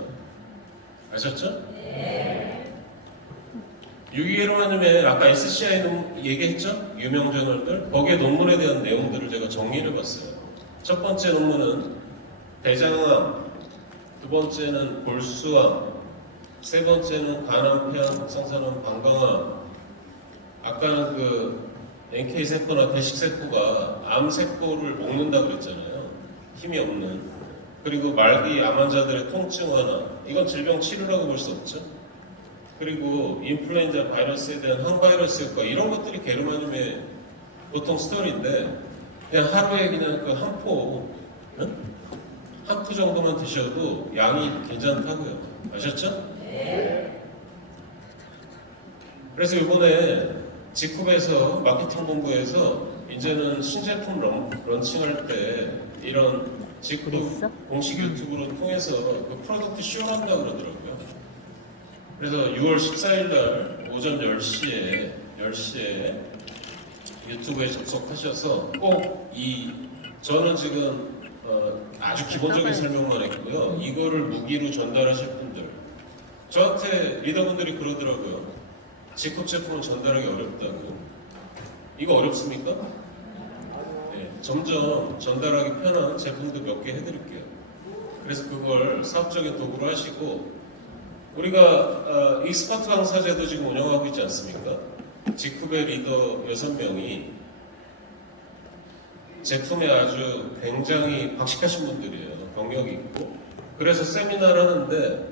아셨죠? 네. 유기게르마늄에 아까 SCI 얘기했죠? 유명 저널들. 거기에 논문에 대한 내용들을 제가 정리를 해봤어요. 첫 번째 논문은 대장암, 두 번째는 골수암, 세 번째는 간암, 폐암, 상산암, 방광암. 아까는 그 NK세포나 대식세포가 암세포를 먹는다고 그랬잖아요. 힘이 없는. 그리고 말기 암 환자들의 통증 완화. 이건 질병 치료라고 볼 수 없죠. 그리고 인플루엔자 바이러스에 대한 항바이러스 효과. 이런 것들이 게르마늄의 보통 스토리인데 그냥 하루에 그냥 그 한 포, 한 포 정도만 드셔도 양이 괜찮다고요. 아셨죠? 네. 그래서 이번에 지쿱에서 마케팅 본부에서 이제는 신제품 런칭할 때 이런 지쿱 공식 유튜브를 통해서 그 프로덕트 쇼한다고 그러더라고요. 그래서 6월 14일 날 오전 10시에 유튜브에 접속하셔서 꼭 저는 지금 아주 기본적인 설명만 했고요. 이거를 무기로 전달하실 분들 저한테 리더분들이 그러더라고요. 지쿱 제품은 전달하기 어렵다고. 이거 어렵습니까? 네, 점점 전달하기 편한 제품도 몇 개 해드릴게요. 그래서 그걸 사업적인 도구로 하시고 우리가 익스퍼트 강사제도 지금 운영하고 있지 않습니까? 지쿱의 리더 6명이 제품에 아주 굉장히 박식하신 분들이에요. 경력이 있고. 그래서 세미나를 하는데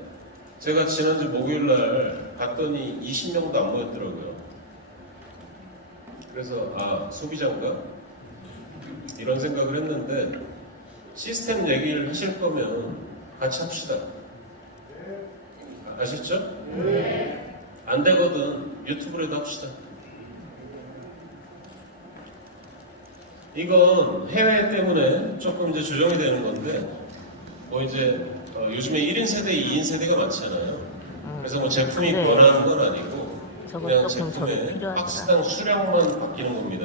제가 지난주 목요일날 갔더니 20명도 안 모였더라고요. 그래서 소비자인가? 이런 생각을 했는데 시스템 얘기를 하실 거면 같이 합시다. 아셨죠? 네. 안 되거든 유튜브라도 합시다. 이건 해외 때문에 조금 이제 조정이 되는 건데 뭐 이제 요즘에 1인 세대, 2인 세대가 많잖아요. 그래서 뭐 제품이 그래. 변하는 건 아니고 그냥 조금 제품의 필요하다. 박스당 수량만 바뀌는 겁니다.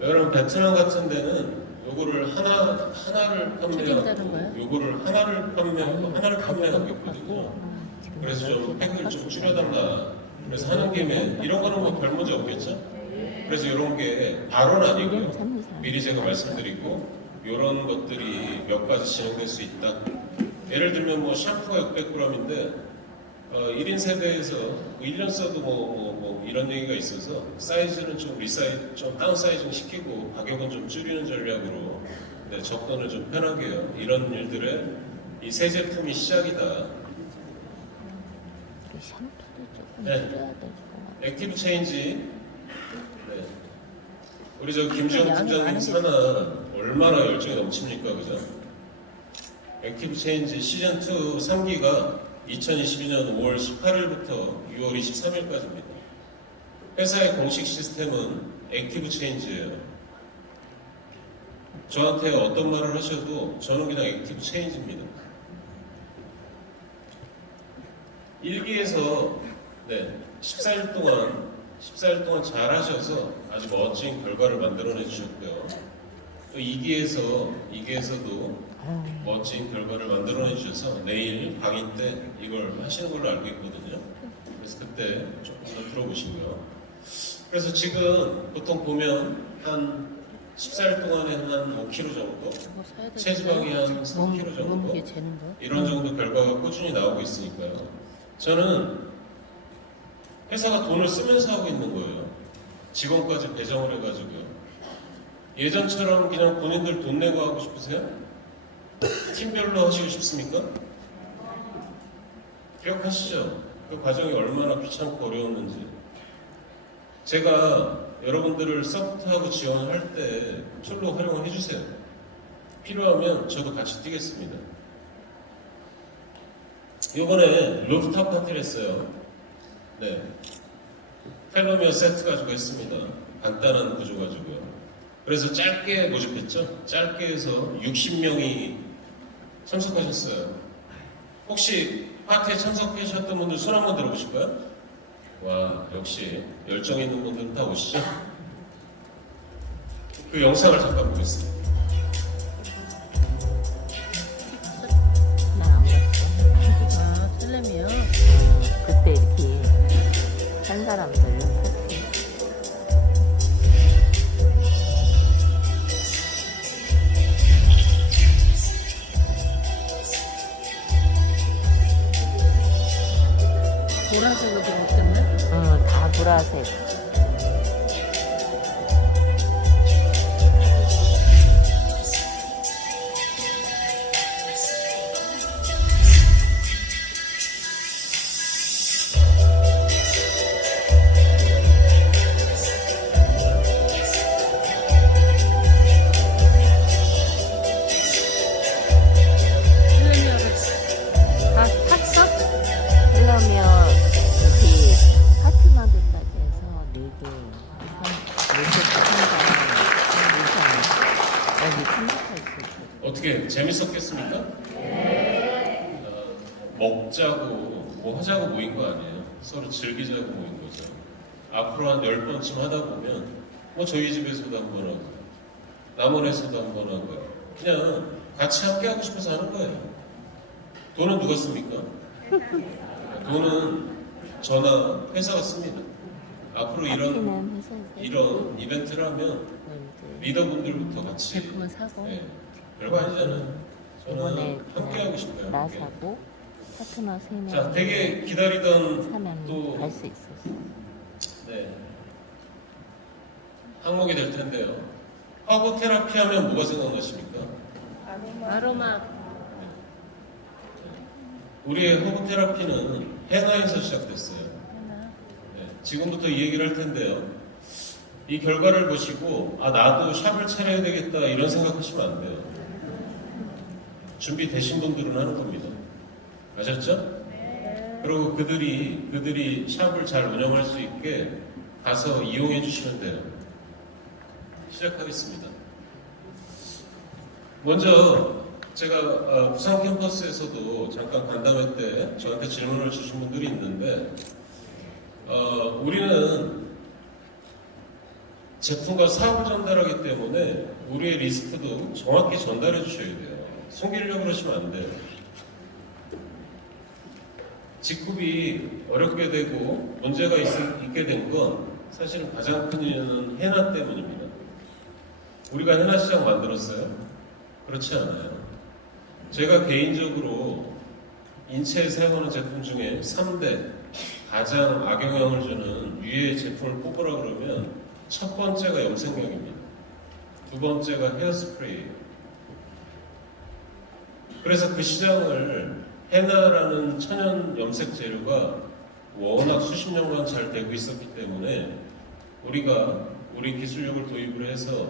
여러분 베트남 같은 데는 요거를 하나를 판매하고 요거를 하나를 판매하고 있거든요. 그래서 좀 팩을 좀 줄여달라. 그래서 하는 김에 이런 거는 뭐 별 문제 없겠죠? 그래서 이런 게 바로는 아니고요. 미리 제가 말씀드리고 이런 것들이 몇 가지 진행될 수 있다. 예를 들면 뭐 샴푸가 600g인데 1인 세대에서 1년 써도 뭐 이런 얘기가 있어서 사이즈는 좀 다운 사이징 시키고 가격은 좀 줄이는 전략으로 네, 접근을 좀 편하게 해요. 이런 일들의 이 새 제품이 시작이다. 이 샴푸도 조금 네. 줄여야 될 것 같아. 액티브 체인지. 네. 우리 저 김지영 양이 팀장님 많은데. 산하 얼마나 열정이 넘칩니까, 그죠? 액티브 체인지 시즌2 3기가 2022년 5월 18일부터 6월 23일까지입니다. 회사의 공식 시스템은 액티브 체인지예요. 저한테 어떤 말을 하셔도 저는 그냥 액티브 체인지입니다. 1기에서 14일 동안 잘 하셔서 아주 멋진 결과를 만들어내 주셨고요. 또 2기에서도 멋진 결과를 만들어내 주셔서 내일 강의 때 이걸 하시는 걸로 알고 있거든요. 그래서 그때 조금 더 들어보시고요. 그래서 지금 보통 보면 한 14일 동안에 한 5kg 정도, 저거 사야 되는데. 체지방이 한 3kg 정도, 몸무게 재는 거? 이런 정도 결과가 꾸준히 나오고 있으니까요. 저는 회사가 돈을 쓰면서 하고 있는 거예요. 직원까지 배정을 해가지고요. 예전처럼 그냥 본인들 돈 내고 하고 싶으세요? 팀별로 하시고 싶습니까? 기억하시죠? 그 과정이 얼마나 귀찮고 어려웠는지. 제가 여러분들을 서포트하고 지원할 때 툴로 활용을 해주세요. 필요하면 저도 같이 뛰겠습니다. 이번에 루프탑 파티를 했어요. 네. 텔로미어 세트 가지고 했습니다. 간단한 구조 가지고요. 그래서 짧게 모집했죠. 짧게 해서 60명이 참석하셨어요. 혹시 파티에 참석하셨던 분들 손 한번 들어보실까요? 와, 역시 열정 있는 분들은 다 오시죠? 그 영상을 잠깐 보겠습니다. 난 안 갔어. 아, 텔레미요? 그때 이렇게 한 사람들 파티. 보라색으로 좀 없겠네? 다 보라색. 텔레미어를 다 탔어? 그러면 여기 파트너들까지 해서 4개, 4개 참가한 여기 참석할 수 있거든. 어떻게 재밌었겠습니까? 먹자고 뭐 하자고 모인 거 아니에요. 서로 즐기자고 모인 거죠. 앞으로 한 10번쯤 하다 보면 뭐 저희 집에서도 한번 하고 남원에서도 한번 하고요. 그냥 같이 함께 하고 싶어서 하는 거예요. 돈은 누가 씁니까? 돈은 저나 회사가 씁니다. 앞으로 파티는 회사에서 이런 이벤트를 하면 리더분들부터 같이 제품은 사고. 네, 별거 아니잖아요. 이번에 저는 함께 하고 싶어요. 나 함께. 사고 파트너 3명 자, 되게 기다리던 사면 또 갈 수 있었어. 네, 항목이 될 텐데요. 허브 테라피 하면 뭐가 생각나십니까? 아로마. 우리의 허브 테라피는 해나에서 시작됐어요. 네, 지금부터 이 얘기를 할 텐데요. 이 결과를 보시고 아 나도 샵을 차려야 되겠다 이런 생각하시면 안 돼요. 준비되신 분들은 하는 겁니다. 아셨죠? 그리고 그들이 샵을 잘 운영할 수 있게 가서 이용해 주시면 돼요. 시작하겠습니다. 먼저 제가 부산 캠퍼스에서도 잠깐 간담회 때 저한테 질문을 주신 분들이 있는데 우리는 제품과 사업을 전달하기 때문에 우리의 리스크도 정확히 전달해 주셔야 돼요. 속이려고 그러시면 안 돼요. 직급이 어렵게 되고 문제가 있게 된 건 사실은 가장 큰 이유는 해나 때문입니다. 우리가 해나 시장 만들었어요? 그렇지 않아요. 제가 개인적으로 인체에 사용하는 제품 중에 3대 가장 악영향을 주는 유해 제품을 뽑으라 그러면 첫 번째가 염색약입니다. 두 번째가 헤어스프레이예요. 그래서 그 시장을 헤나라는 천연 염색 재료가 워낙 수십 년간 잘 되고 있었기 때문에 우리가 우리 기술력을 도입을 해서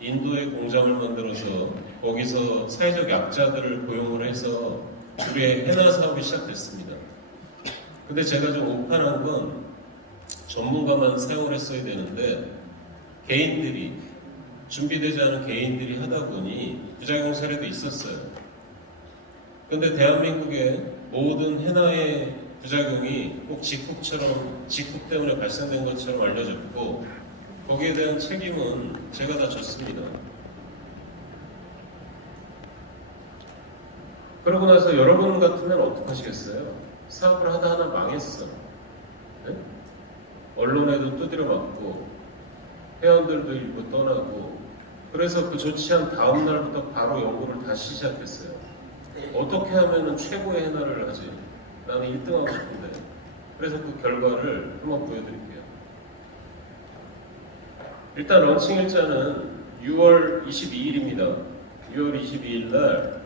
인도에 공장을 만들어서 거기서 사회적 약자들을 고용을 해서 우리의 헤나 사업이 시작됐습니다. 근데 제가 좀 오판한 건 전문가만 사용을 했어야 되는데 개인들이 준비되지 않은 개인들이 하다 보니 부작용 사례도 있었어요. 근데 대한민국의 모든 헤나의 부작용이 꼭 직국 때문에 발생된 것처럼 알려졌고 거기에 대한 책임은 제가 다 졌습니다. 그러고 나서 여러분 같으면 어떡하시겠어요? 사업을 하다 망했어. 네? 언론에도 두드려 맞고 회원들도 일부 떠나고 그래서 그 조치한 다음 날부터 바로 연구를 다시 시작했어요. 어떻게 하면 최고의 헤나를 하지? 나는 1등 하고 싶은데. 그래서 그 결과를 한번 보여드릴게요. 일단 런칭 일자는 6월 22일입니다. 6월 22일 날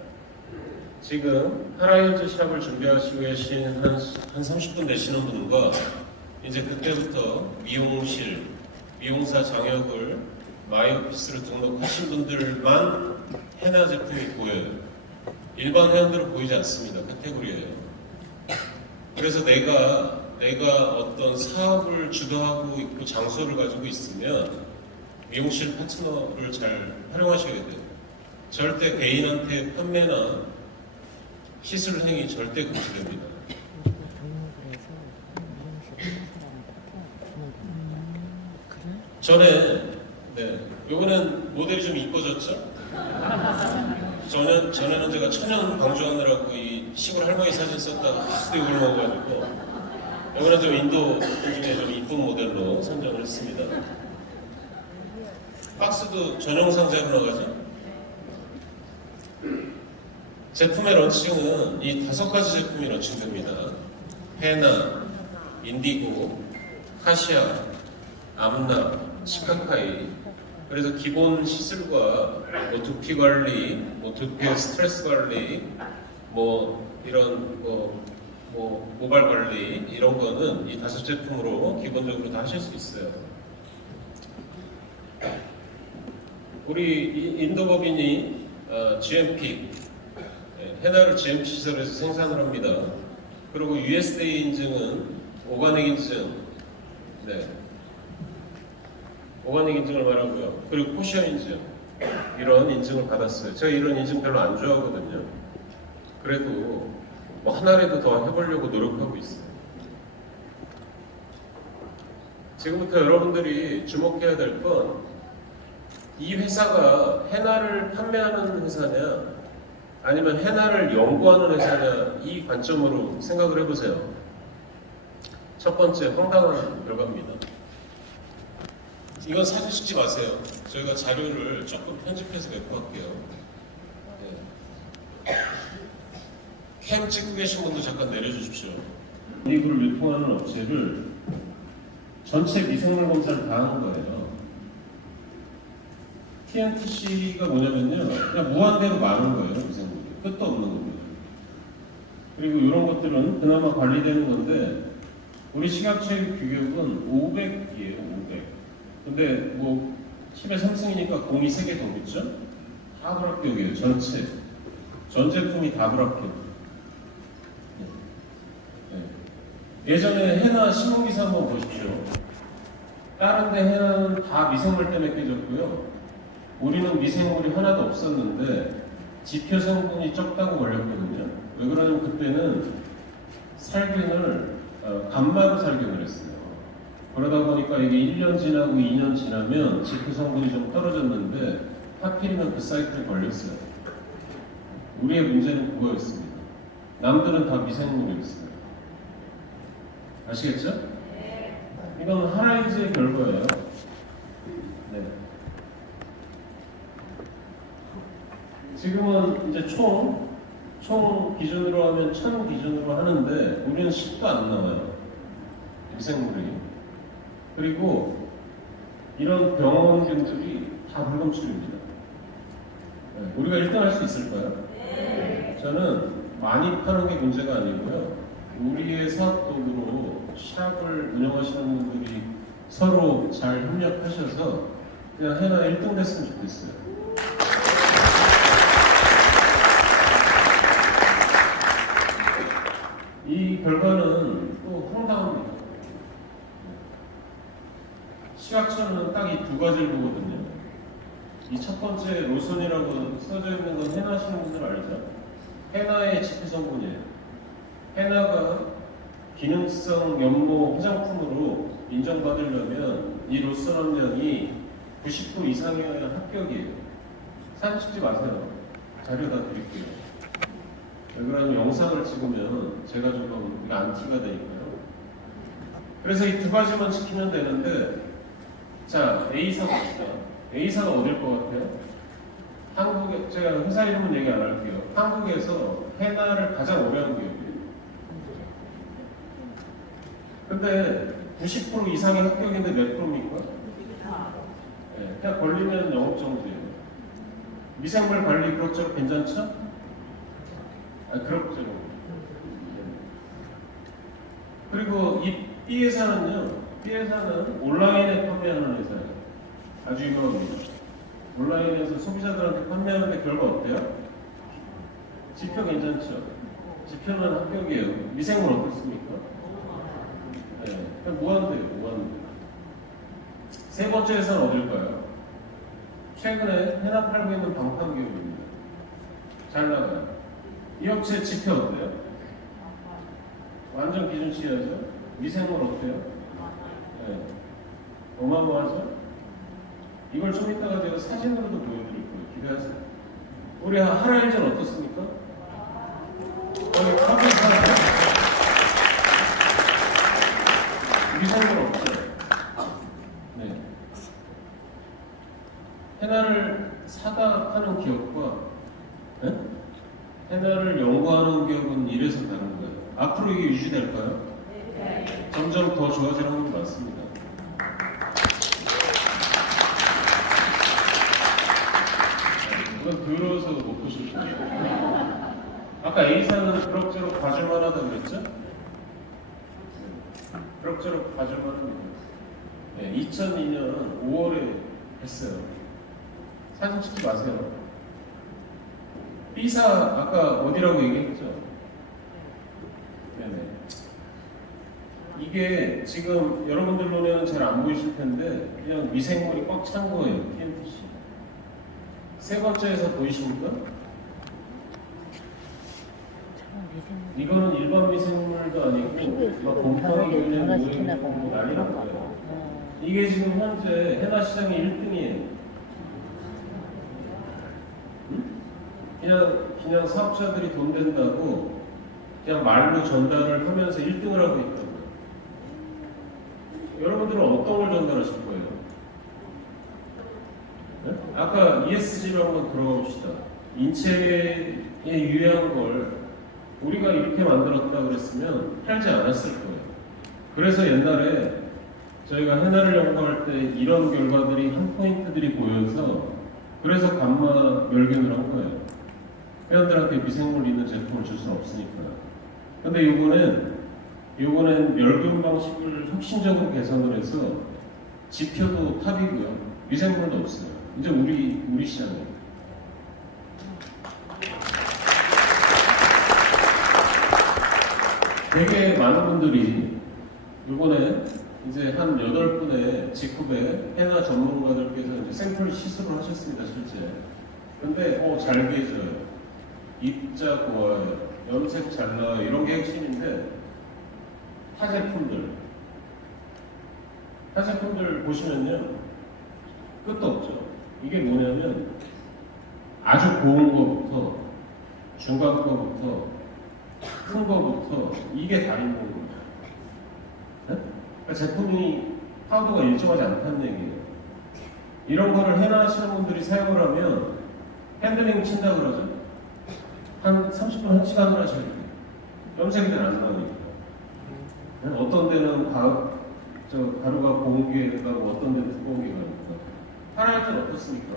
지금 하라이즈 샵을 준비하시고 계신 한 30분 되시는 분과 이제 그때부터 미용사 장역을 마이오피스로 등록하신 분들만 헤나 제품이 보여요. 일반 회원들은 보이지 않습니다. 카테고리예요. 그래서 내가 어떤 사업을 주도하고 있고 장소를 가지고 있으면 미용실 파트너를 잘 활용하셔야 돼요. 절대 개인한테 판매나 시술 행위 절대 금지됩니다. 전에 요거는 모델이 좀 이뻐졌죠? 전에는 제가 천연 강조하느라고 이 시골 할머니 사진 썼다가 하도 욕을 먹어가지고 이번에 좀 인도 중에 좀 이쁜 모델로 선정을 했습니다. 박스도 전용 상자로 나가죠. 제품의 런칭은 이 5가지 제품이 런칭됩니다. 헤나, 인디고, 카시아, 암나, 시카카이. 그래서 기본 시술과 뭐 두피 관리, 뭐 두피의 스트레스 관리, 뭐 이런 뭐 모발 관리 이런 거는 이 5제품으로 기본적으로 다 하실 수 있어요. 우리 인도 법인이 GMP 헤나를 GMP 시설에서 생산을 합니다. 그리고 USDA 인증은 오가닉 인증, 오가닉 인증을 말하고요. 그리고 코시아 인증 이런 인증을 받았어요. 제가 이런 인증 별로 안 좋아하거든요. 그래도 뭐 하나라도 더 해보려고 노력하고 있어요. 지금부터 여러분들이 주목해야 될 건 이 회사가 헤나를 판매하는 회사냐 아니면 헤나를 연구하는 회사냐 이 관점으로 생각을 해보세요. 첫 번째 황당한 결과입니다. 이건 사진 찍지 마세요. 저희가 자료를 조금 편집해서 배포할게요. 캠 찍고 계신 분도 잠깐 내려주십시오. 이걸 유통하는 업체를 전체 미생물 검사를 다 하는 거예요. TNTC가 뭐냐면요, 그냥 무한대로 많은 거예요, 미생물이. 끝도 없는 겁니다. 그리고 이런 것들은 그나마 관리되는 건데, 우리 식약처의 규격은 500이에요, 500. 근데 뭐 10의 3승이니까 공이 3개 더 붙죠? 다 불합격이에요, 전체. 전 제품이 다 불합격. 예전에 헤나 신문기사 한번 보십시오. 다른 데 헤나는 다 미생물 때문에 깨졌고요. 우리는 미생물이 하나도 없었는데 지표 성분이 적다고 걸렸거든요. 왜 그러냐면 그때는 살균을 감마로 살균을 했어요. 그러다 보니까 이게 1년 지나고 2년 지나면 지표 성분이 좀 떨어졌는데 하필이면 그 사이클에 걸렸어요. 우리의 문제는 그거였습니다. 남들은 다 미생물이었어요. 아시겠죠? 이건 하라이즈의 결과예요. 지금은 이제 총 총 기준으로 하면 1000 기준으로 하는데 우리는 10도 안 나와요. 미생물이. 그리고 이런 병원균들이 다 불검출입니다. 네, 우리가 1등 할 수 있을까요? 저는 많이 파는 게 문제가 아니고요. 우리의 사업도구로 샵을 운영하시는 분들이 서로 잘 협력하셔서 그냥 해나 1등 됐으면 좋겠어요. 이 결과는 또 황당합니다. 시각처는 딱 이 두 가지를 보거든요. 이 첫 번째 로션이라고 써져 있는 건 해나 하시는 분들 알죠? 해나의 지표 성분이에요. 해나가 기능성 연모 화장품으로 인정받으려면 이 로션 함량이 90% 이상이어야 합격이에요. 사진 찍지 마세요. 자료 다 드릴게요. 왜 그러냐면 영상을 찍으면 제가 조금 안티가 되니까요. 그래서 이 두 가지만 지키면 되는데, 자, A사 봅시다. A사가 어딜 것 같아요? 한국에, 제가 회사 이름은 얘기 안 할게요. 한국에서 해나를 가장 오래 한 기업이에요. 근데 90% 이상의 합격인데 몇 프로입니까? 네, 그냥 걸리면 영업 정도예요. 미생물 관리 그럭저럭 괜찮죠? 그럭저럭. 그리고 이 B회사는요, B회사는 온라인에 판매하는 회사예요. 아주 유명합니다. 온라인에서 소비자들한테 판매하는데 결과 어때요? 지표 괜찮죠? 지표는 합격이에요. 미생물 어떻습니까? 네, 그냥 무한대예요, 무한대. 세 번째 회사는 어딜까요? 최근에 해나 팔고 있는 방판기업입니다. 잘 나가요. 이 업체 지표 어때요? 완전 기준치야죠? 미생물 어때요? 네. 어마어마하죠? 이걸 좀 이따가 제가 사진으로도 보여드릴 거예요. 기대하세요. 우리 하라일전 어떻습니까? 거의 사람 미생물 없죠? 네. 해나를 사다 파는 기업과 네? 해나를 연구하는 기업은 이래서 다른 거예요. 앞으로 이게 유지될까요? 네. 점점 더 좋아질 확률이 많습니다. 이건 들어서 못 보실 거예요. 아까 A사는 그럭저럭 봐줄만 하다 그랬죠? 그럭저럭 봐줄만 합니다. 네, 2002년 5월에 했어요. 사진 찍지 마세요. B사 아까 어디라고 얘기했죠? 네네. 이게 지금 여러분들 눈에는 잘 안 보이실 텐데 그냥 미생물이 꽉 찬 거예요. TNTC. 세 번째에서 보이십니까? 이거는 일반 미생물도 아니고 막 곰팡이 걸린 모양 난리 난 거예요. 이게 지금 현재 해나 시장의 1등이에요. 그냥 사업자들이 돈 된다고 그냥 말로 전달을 하면서 1등을 하고 있다고요. 여러분들은 어떤 걸 전달하실 거예요? 네? 아까 ESG로 한번 들어가 봅시다. 인체에 유해한 걸 우리가 이렇게 만들었다 그랬으면 팔지 않았을 거예요. 그래서 옛날에 저희가 해나를 연구할 때 이런 결과들이 한 포인트들이 보여서 그래서 감마 멸균을 한 거예요. 회원들한테 미생물 있는 제품을 줄 수는 없으니까. 근데 요거는 멸균 방식을 혁신적으로 개선을 해서 지표도 탑이고요. 미생물도 없어요. 이제 우리 시장이에요. 되게 많은 분들이 요번에 이제 한 8분의 직급의 해나 전문가들께서 이제 샘플 시술을 하셨습니다, 실제. 근데 잘 깨져요. 입자 고와요. 염색 잘 나와요. 이런 게 핵심인데 타제품들 보시면요 끝도 없죠. 이게 뭐냐면 아주 고운 거부터 중간 거부터 큰 거부터 이게 다 있는 겁니다. 네? 그러니까 제품이 파워도가 일정하지 않다는 얘기예요. 이런 거를 해나 하시는 분들이 사용을 하면 핸들링 친다 그러죠. 한 30분, 1시간을 하셔야 돼요. 염색이 잘 안 나오니까. 어떤 데는 가루가 공기에 가고 어떤 데는 두꺼운 게 가니까. 파랄 때는 어떻습니까?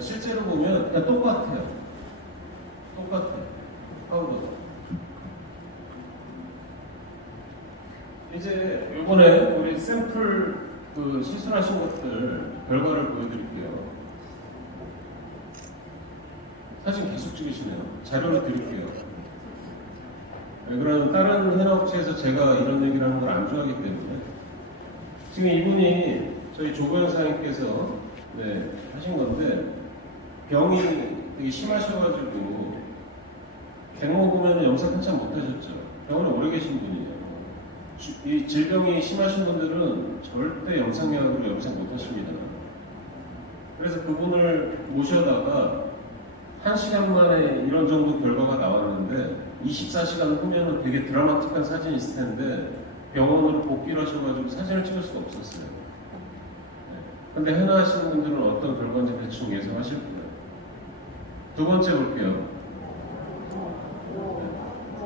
실제로 보면 그냥 똑같아요. 똑같아요. 파우더가. 이제 이번에 우리 샘플 시술하신 것들 결과를 보여드릴게요. 사진 계속 찍으시네요. 자료를 드릴게요. 왜 그러면 다른 헤나 업체에서 제가 이런 얘기를 하는 걸 안 좋아하기 때문에 지금 이분이 저희 조고현 사장님께서 하신 건데 병이 되게 심하셔가지고 백모 보면 염색 한참 못하셨죠. 병원에 오래 계신 분이에요. 이 질병이 심하신 분들은 절대 염색약으로 염색 못하십니다. 그래서 그분을 모셔다가 1시간 만에 이런 정도 결과가 나왔는데 24시간 후면은 되게 드라마틱한 사진이 있을 텐데 병원으로 복귀를 하셔가지고 사진을 찍을 수가 없었어요. 근데 헤나 하시는 분들은 어떤 결과인지 대충 예상하실 거예요. 두 번째 볼게요.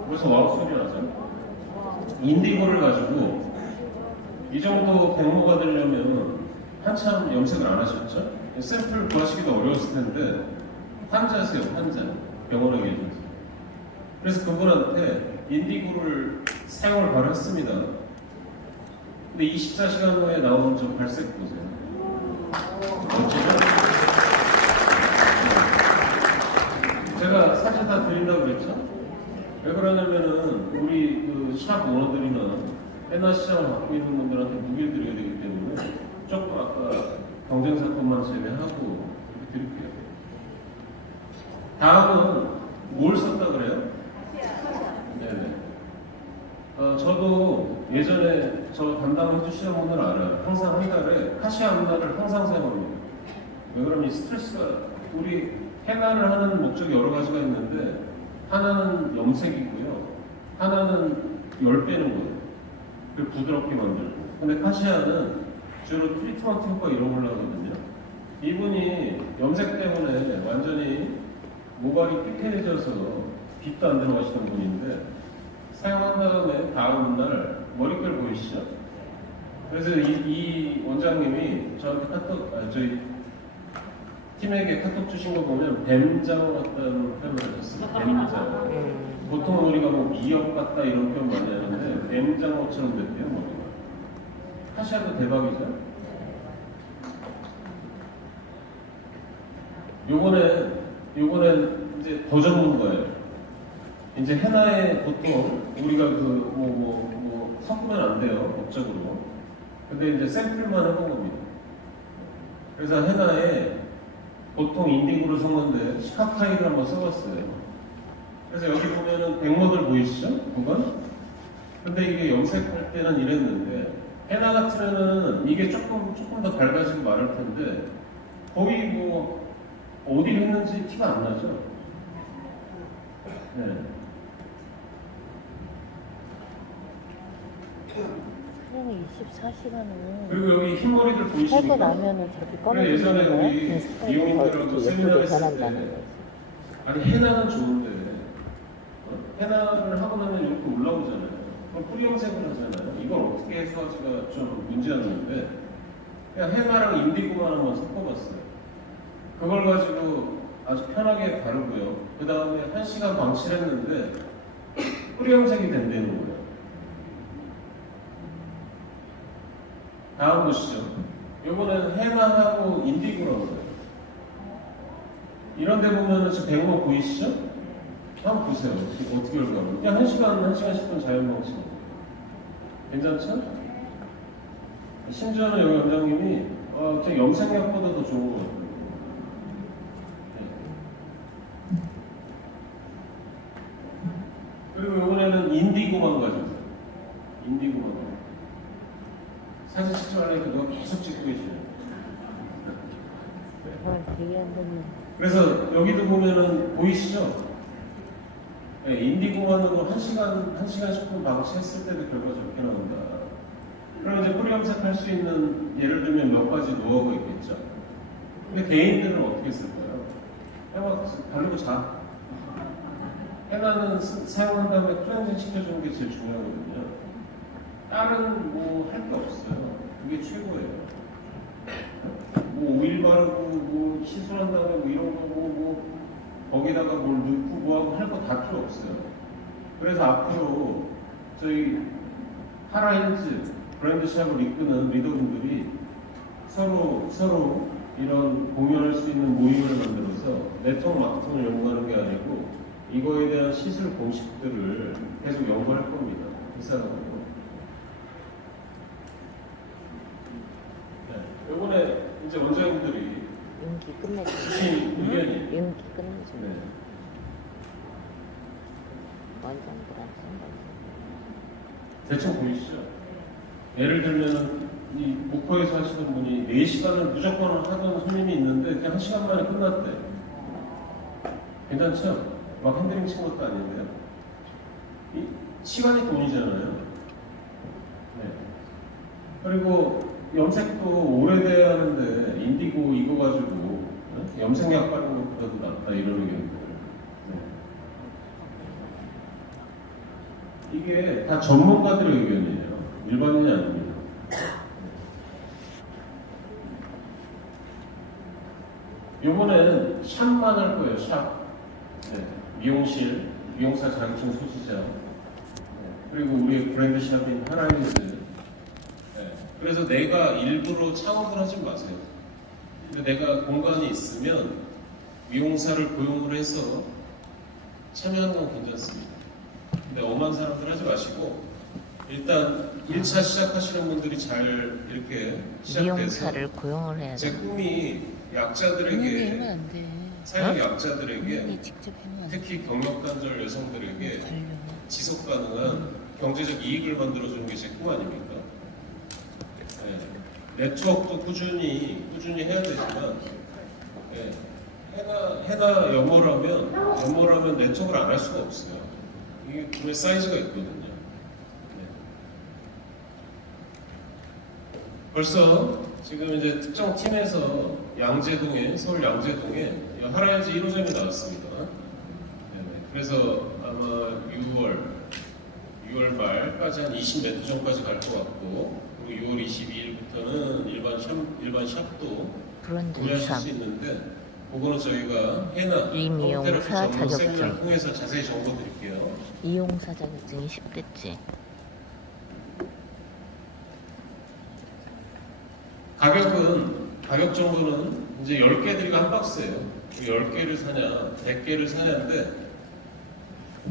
벌써 와우 소리 나죠? 인디고를 가지고 이 정도 백모가 되려면 한참 염색을 안 하셨죠? 샘플 구하시기도 어려웠을 텐데 환자세요, 환자. 병원에 계셔서. 그래서 그분한테 인디고를 사용을 바로 했습니다. 근데 24시간 후에 나오는 저 발색 보세요. 멋지죠? 제가 사진 다 드린다고 그랬죠? 왜 그러냐면은 우리 샵 오너들이나 헤나 시장을 갖고 있는 분들한테 무게를 드려야 되기 때문에 조금 아까 경쟁사건만 제외하고 이렇게 드릴게요. 다음은 뭘 썼다 그래요? 네네. 저도 예전에 저 담당해 주시는 분들 알아요. 항상 한 달에 카시아 암날을 항상 사용합니다. 왜 그러면 이 스트레스가 우리 헤나를 하는 목적이 여러 가지가 있는데 하나는 염색이고요. 하나는 열 빼는 거예요. 그 부드럽게 만들고. 근데 카시아는 주로 트리트먼트 효과 이런 걸로 하거든요. 이분이 염색 때문에 완전히 모발이 삐끗해져서 빗도 안 들어가시는 분인데 사용한 다음에 다음 날 머릿결 보이시죠? 그래서 이 원장님이 저한테 저희 팀에게 카톡 주신 거 보면 뱀장어 같다는 표현을 하셨어요. 뱀장어. 보통 우리가 뭐 미역 같다 이런 표현 많이 하는데 뱀장어처럼 됐대요, 머리가. 카시아도 대박이죠? 요번에 이제 더 전문가예요. 이제 헤나에 보통 우리가 섞으면 안 돼요, 법적으로. 근데 이제 샘플만 해본 겁니다. 그래서 헤나에 보통 인디고를 섞는데 시카카이를 한번 써봤어요. 그래서 여기 보면은 백모들 보이시죠? 구간? 근데 이게 염색할 때는 이랬는데 헤나 같으면은 이게 조금 더 밝아지고 말할 텐데 거의 뭐 어디를 했는지 티가 안 나죠? 네. 사용이 24시간은 그리고 여기 흰머리들 하고 보이십니까? 나면은 저기 그래, 예전에 꺼내주는 거야? 우리 스타일이 이용인들하고 더 세미나 예쁘게 했을 변한다는 때 거지. 아니 헤나는 좋은데 헤나를 하고 나면 이렇게 올라오잖아요. 그럼 뿌리염색을 하잖아요. 이걸 어떻게 해소하지가 좀 문제였는데 그냥 헤나랑 인디고만 한번 섞어봤어요. 그걸 가지고 아주 편하게 바르고요. 그 다음에 1시간 방치했는데 뿌리염색이 된다는 거예요. 다음 보시죠. 요거는 헤나하고 인디고라고 해요. 이런 데 보면은 저 백모 보이시죠? 한번 보세요. 지금 어떻게 올라가면. 그냥 1시간 10분 자연방식. 괜찮죠? 심지어는 여기 원장님이 저 염색약보다 더 좋은 것 같아요. 네. 그리고 이번에는 인디고만 가져오세요. 인디고만 가져오세요. 사진 찍지 말라니까 누가 계속 찍고 계시네요. 되게 안 되네. 그래서 여기도 보면은 보이시죠? 네, 인디고만으로 1시간 10분 방치했을 때도 결과가 좋게 나온다. 그럼 이제 뿌리 염색할 수 있는 예를 들면 몇 가지 노하우가 있겠죠. 근데 개인들은 어떻게 쓸까요? 해봐, 바르고 자. 헤나는 사용한 다음에 클렌징 시켜주는 게 제일 중요하거든요. 다른 뭐 할 게 없어요. 그게 최고예요. 뭐 오일 바르고 뭐 시술한 다음에 뭐 이런 거 뭐 거기다가 뭘 넣고 뭐하고 할 거 다 필요 없어요. 그래서 앞으로 저희 하라인즈 브랜드샵을 이끄는 리더분들이 서로 이런 공유할 수 있는 모임을 만들어서 네트워크 마케팅을 연구하는 게 아니고 이거에 대한 시술 공식들을 계속 연구할 겁니다. 회사하고. 네. 이번에 이제 원장님들이 임기 끝내줘. 주신 의견이 임기 끝내줘. 네. 원장들한테 한번. 대충 보이시죠? 예를 들면 이 목포에서 하시는 분이 4시간을 무조건 하던 손님이 있는데 그냥 1시간 만에 끝났대. 괜찮죠? 막 핸들링 친 것도 아닌데요. 이 시간이 돈이잖아요. 네. 그리고 염색도 오래돼야 하는데 인디고 이거 가지고 염색약 바르는 것보다도 낫다 이런 의견들. 네. 이게 다 전문가들의 의견이에요. 일반인이 아닙니다. 요번에는 샵만 할 거예요. 샵. 네. 미용실, 미용사 자격증 소지자. 네. 그리고 우리의 브랜드 샵인 하라이즈. 네. 그래서 내가 일부러 창업을 하지 마세요. 근데 내가 공간이 있으면 미용사를 고용을 해서 참여하는 건 괜찮습니다. 근데 엄한 사람들 하지 마시고 일단 1차 시작하시는 분들이 잘 이렇게 시작돼서 미용사를 고용을 해야 제 돼. 꿈이 본인이 약자들에게 하면 안 돼. 사회적 약자들에게 본인이 직접 하면 안 돼. 특히 경력단절 여성들에게 관료. 지속 가능한 경제적 이익을 만들어주는 게 제 꿈 아닙니까? 네. 네트워크도 꾸준히 해야 되지만 네. 해나 연모라면 네트워크를 안 할 수가 없어요. 이게 꿈의 사이즈가 있거든요. 네. 벌써 지금 이제 특정 팀에서 서울 양재동에 하라이즈 1호점이 나왔습니다. 네. 그래서 아마 6월 말까지 한 20몇 호점까지 갈 것 같고 그리고 6월 22일부터는 일반 샵도 브랜드 구매하실 이상. 수 있는데 그거는 저희가 해나 이미용사 홈테라피 전문 자격증. 세미나를 통해서 자세히 정보 드릴게요. 이용사 자격증이 10대지. 가격 정도는 이제 10개 드리고 한 박스예요. 10개를 사냐, 100개를 사냐인데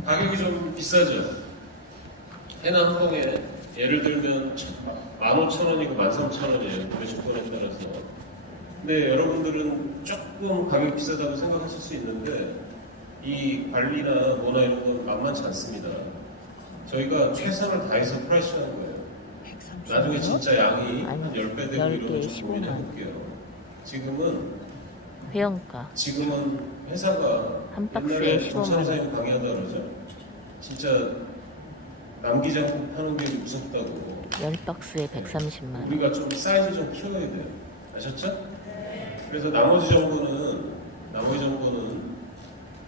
가격이 좀 비싸죠. 해나 한 봉에 예를 들면 15,000원이고 13,000원이에요. 구매 조건에 따라서. 근데 여러분들은 조금 가격 비싸다고 생각하실 수 있는데 이 관리나 뭐나 이런 건 만만치 않습니다. 저희가 최선을 다해서 프라이스 하는 거예요. 130. 나중에 진짜 양이 한 아니, 10배 되고 10개 이러면 좀 15만. 고민해볼게요. 회원가. 지금은 회사가 한 박스에 옛날에 15만 정찬사님 강의하다 그러죠. 진짜 남기장국 파는 게 무섭다고. 10박스에 130만 원. 우리가 좀 사이즈 좀 키워야 돼요. 아셨죠? 그래서 나머지 정보는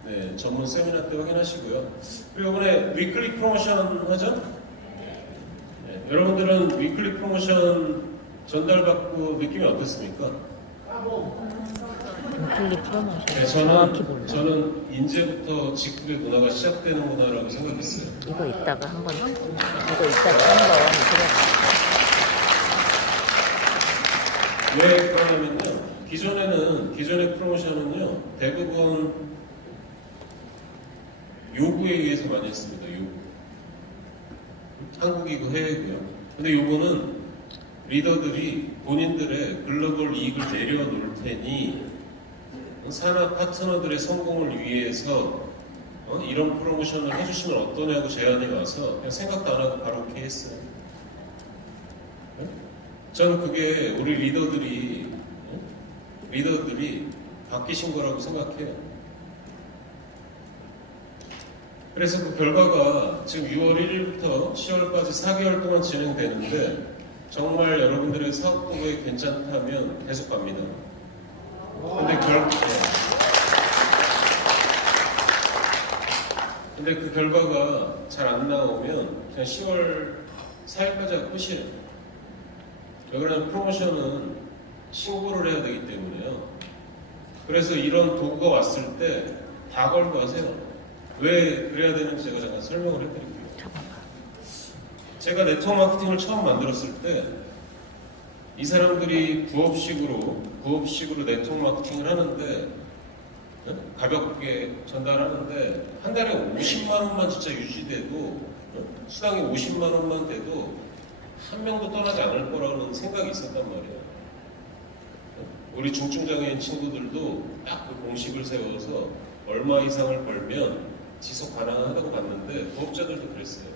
네, 전문 세미나 때 확인하시고요. 그리고 이번에 위클리 프로모션 하죠? 네, 여러분들은 위클리 프로모션 전달받고 느낌이 어땠습니까? 클립 프로모션. 네, 정확히 몰라. 저는 이제부터 직급의 문화가 시작되는구나라고 생각했어요. 이거 이따가 한번 들어봐. 왜 그러냐면요. 기존의 프로모션은요, 대부분 요구에 의해서 많이 했습니다. 요구. 한국이고 해외고요. 근데 요거는 리더들이 본인들의 글로벌 이익을 내려놓을 테니 산업 파트너들의 성공을 위해서 이런 프로모션을 해주시면 어떠냐고 제안이 와서 그냥 생각도 안 하고 바로 오케이 했어요. 저는 그게 우리 리더들이 바뀌신 거라고 생각해요. 그래서 그 결과가 지금 6월 1일부터 10월까지 4개월 동안 진행되는데 정말 여러분들의 사업 도구에 괜찮다면 계속 갑니다. 근데 근데 그 결과가 잘 안 나오면 그냥 10월 4일까지가 끝이에요. 왜 그러냐면 프로모션은 신고를 해야 되기 때문에요. 그래서 이런 도구가 왔을 때 다 걸고 하세요. 왜 그래야 되는지 제가 잠깐 설명을 해드릴게요. 제가 네트워크 마케팅을 처음 만들었을 때 이 사람들이 부업식으로 네트워크 마케팅을 하는데 가볍게 전달하는데 한 달에 50만 원만 진짜 유지돼도 수당이 50만 원만 돼도 한 명도 떠나지 않을 거라는 생각이 있었단 말이에요. 우리 중증장애인 친구들도 딱 그 공식을 세워서 얼마 이상을 벌면 지속 가능하다고 봤는데 부업자들도 그랬어요.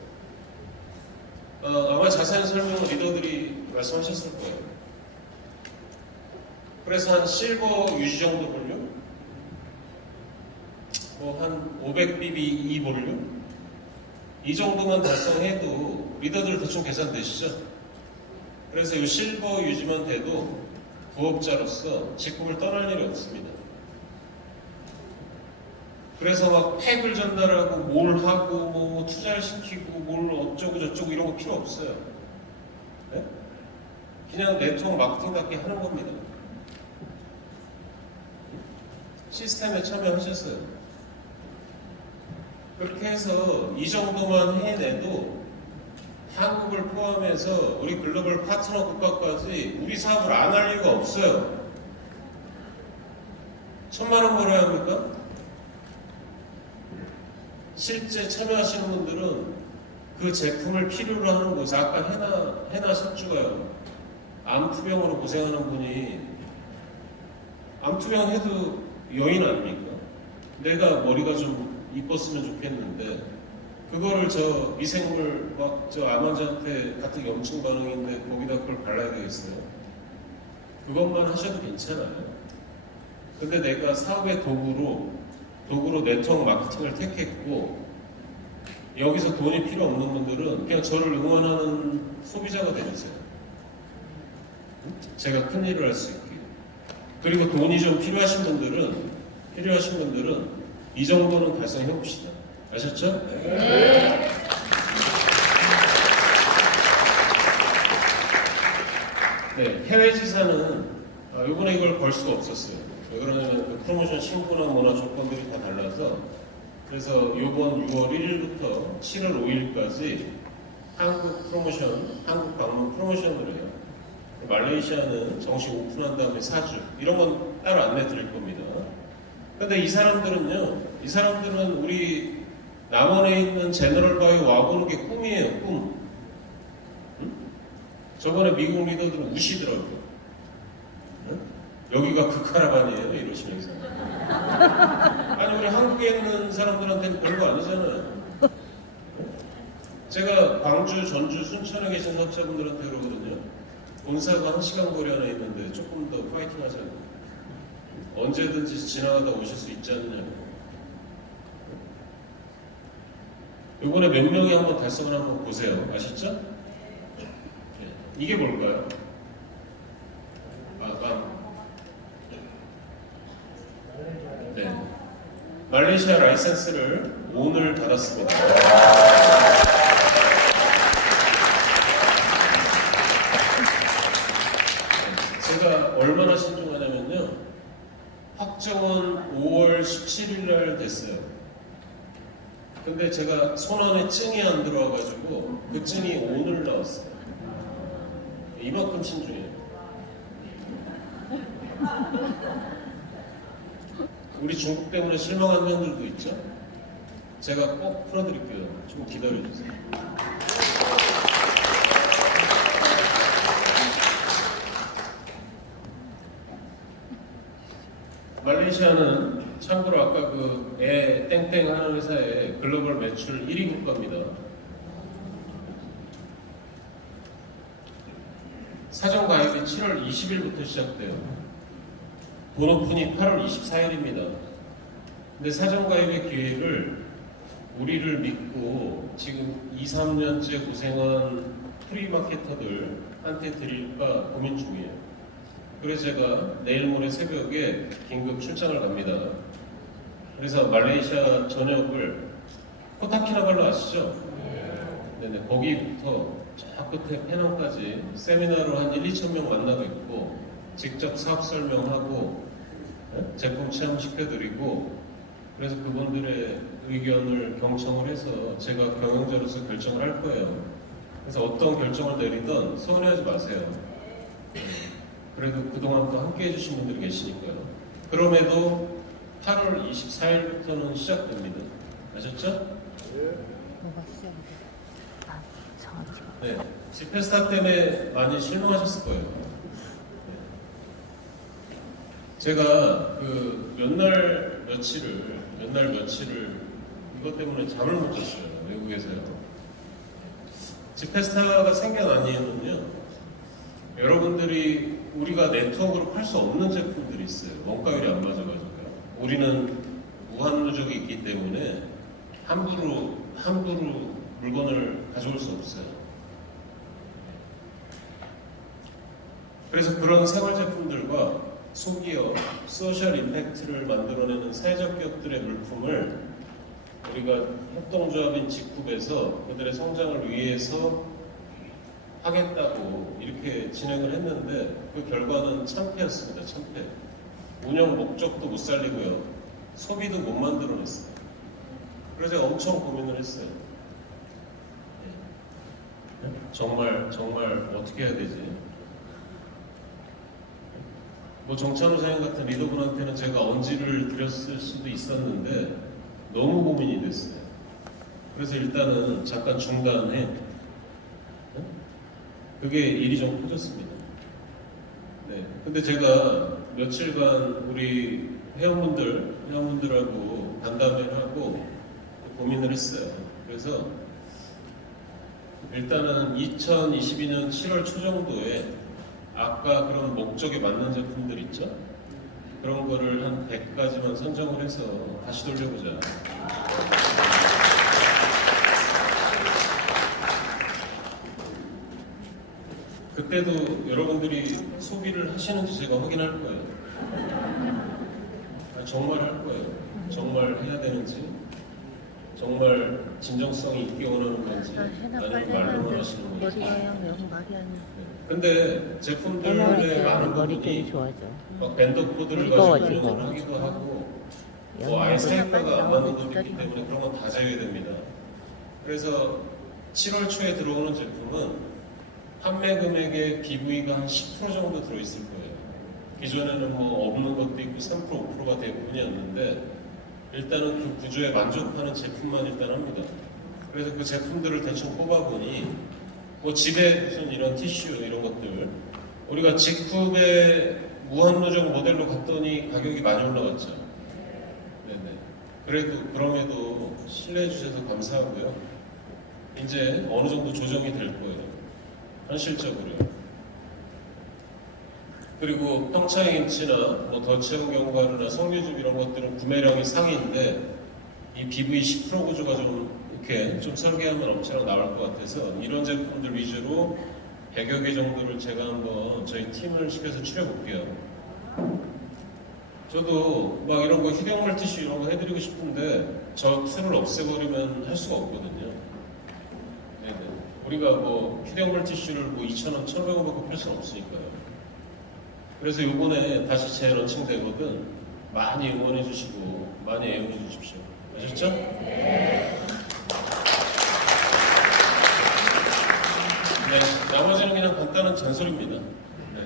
아마 자세한 설명은 리더들이 말씀하셨을 거예요. 그래서 한 실버 유지 정도 볼륨? 뭐 한 500bp 이 볼륨? 이 정도만 달성해도 리더들 대충 계산되시죠? 그래서 이 실버 유지만 돼도 부업자로서 직급을 떠날 일이 없습니다. 그래서 막 팩을 전달하고 뭘 하고 뭐 투자를 시키고 뭘 어쩌고 저쩌고 이런 거 필요 없어요. 네? 그냥 네트워크 마케팅답게 하는 겁니다. 시스템에 참여하셨어요. 그렇게 해서 이 정도만 해내도 한국을 포함해서 우리 글로벌 파트너 국가까지 우리 사업을 안 할 리가 없어요. 1,000만 원 벌어야 합니까? 실제 참여하시는 분들은 그 제품을 필요로 하는 곳, 아까 해나 샷주가요. 암투병으로 고생하는 분이 암투병 해도 여인 아닙니까? 내가 머리가 좀 이뻤으면 좋겠는데 그거를 저 미생물 막 저 암 환자한테 같은 염증 반응인데 거기다 그걸 발라야 되겠어요? 그것만 하셔도 괜찮아요. 근데 내가 사업의 도구로 네트워크 마케팅을 택했고 여기서 돈이 필요 없는 분들은 그냥 저를 응원하는 소비자가 되주세요. 제가 큰 일을 할 수 있게. 그리고 돈이 좀 필요하신 분들은 이 정도는 달성해 봅시다. 아셨죠? 네. 네, 해외 지사는 이번에 이걸 걸 수가 없었어요. 왜 그러냐면 그 프로모션 신고나 뭐나 조건들이 다 달라서 그래서 이번 6월 1일부터 7월 5일까지 한국 방문 프로모션을 해요. 말레이시아는 정식 오픈한 다음에 4주 이런 건 따로 안내 드릴 겁니다. 근데 이 사람들은 우리 남원에 있는 제너럴 바이오 와보는 게 꿈이에요, 꿈. 응? 저번에 미국 리더들은 우시더라고요. 응? 여기가 그 카라반이에요, 이러시면서. 아니, 우리 한국에 있는 사람들한테는 별거 아니잖아요. 응? 제가 광주, 전주, 순천에 계신 사업자분들한테 그러거든요. 본사가 1시간 거리 안에 있는데 조금 더 파이팅 하자고. 언제든지 지나가다 오실 수 있지 않느냐고. 이번에 몇 명이 한번 달성을 한번 보세요. 아시죠? 네. 이게 뭘까요? 네. 말레이시아 라이센스를 오늘 받았습니다. 제가 얼마나 신중하냐면요. 확정은 5월 17일 날 됐어요. 근데 제가 손안에 증이 안 들어와가지고 그 증이 오늘 나왔어요. 이만큼 신중해요. 우리 중국 때문에 실망한 면들도 있죠? 제가 꼭 풀어드릴게요. 좀 기다려주세요. 말레이시아는 참고로 아까 그 애 땡땡 하는 회사의 글로벌 매출 1위 국가입니다. 사전 가입이 7월 20일부터 시작돼요. 본 오픈이 8월 24일입니다. 근데 사전 가입의 기회를 우리를 믿고 지금 2, 3년째 고생한 프리마케터들한테 드릴까 고민 중이에요. 그래서 제가 내일 모레 새벽에 긴급 출장을 갑니다. 그래서 말레이시아 전역을 코타키나발루 아시죠? 네네, 거기부터 저 끝에 페낭까지 세미나로 한 1, 2천 명 만나뵙고 직접 사업 설명하고 제품 체험시켜드리고 그래서 그분들의 의견을 경청을 해서 제가 경영자로서 결정을 할 거예요. 그래서 어떤 결정을 내리든 서운해하지 마세요. 그래도 그동안 또 함께 해주신 분들이 계시니까요. 그럼에도 8월 24일부터는 시작됩니다. 아셨죠? 뭐가 시작돼? 아, 정확히. 네. 집회스타 때문에 많이 실망하셨을 거예요. 제가 그 몇 날 며칠을 이것 때문에 잠을 못 잤어요. 외국에서요. 집회스타가 생겨난 이유는요. 여러분들이 우리가 네트워크로 팔 수 없는 제품들이 있어요. 원가율이 안 맞아가지고요. 우리는 무한 누적이 있기 때문에 함부로 물건을 가져올 수 없어요. 그래서 그런 생활 제품들과 소기업, 소셜 임팩트를 만들어내는 사회적 기업들의 물품을 우리가 협동조합인 직굽에서 그들의 성장을 위해서 하겠다고 이렇게 진행을 했는데 그 결과는 참패였습니다. 참패. 운영 목적도 못 살리고요. 소비도 못 만들어냈어요. 그래서 제가 엄청 고민을 했어요. 정말 어떻게 해야 되지? 뭐 정찬호 사장 같은 리더분한테는 제가 언지를 드렸을 수도 있었는데 너무 고민이 됐어요. 그래서 일단은 잠깐 중단해. 그게 일이 좀 커졌습니다. 네. 근데 제가 며칠간 우리 회원분들하고 간담회를 하고 고민을 했어요. 그래서 일단은 2022년 7월 초 정도에 아까 그런 목적에 맞는 제품들 있죠? 그런 거를 한 100가지만 선정을 해서 다시 돌려보자. 그때도 여러분들이 소비를 하시는지 제가 확인할 거예요. 정말 할 거예요. 정말 해야 되는지, 정말 진정성이 있게 원하는 건지, 해나 아니면 빨리 말로만 하는데 하시는 건지. 머리가 여기 말이 아니야. 근데 제품들의 많은 머리 되게 부분이 좋아져. 막 밴더 코드를 무거워지고. 가지고 운영을 하기도 하고 뭐 아예 사이가가 안 맞는 것도 있기 때문에 그런 건 다 제외됩니다. 그래서 7월 초에 들어오는 제품은 판매 금액의 BV가 한 10% 정도 들어있을 거예요. 기존에는 뭐 없는 것도 있고 3% 5%가 대부분이었는데 일단은 그 구조에 만족하는 제품만 일단 합니다. 그래서 그 제품들을 대충 뽑아보니 뭐 집에 무슨 이런 티슈 이런 것들 우리가 직굽의 무한누적 모델로 갔더니 가격이 많이 올라갔죠. 네네. 그럼에도 신뢰해 주셔서 감사하고요. 이제 어느 정도 조정이 될 거예요. 현실적으로요. 그리고 평창김치나 뭐 더치형 견과류나 석류즙 이런 것들은 구매량이 상위인데 이 BV 10% 구조가 이렇게 좀 설계하면 엄청 나올 것 같아서 이런 제품들 위주로 100여 개 정도를 제가 한번 저희 팀을 시켜서 추려볼게요. 저도 막 이런 거 휴대용물 티슈 이런 거 해드리고 싶은데 저 툴을 없애버리면 할 수가 없거든요. 네네. 우리가 뭐 휴대용물 티슈를 뭐 2,000원, 1,500원 받고 팔 수는 없으니까요. 그래서 이번에 다시 재런칭되거든 많이 응원해 주시고 많이 애용해 주십시오. 아셨죠? 네. 나머지는 그냥 간단한 잔소리입니다. 네.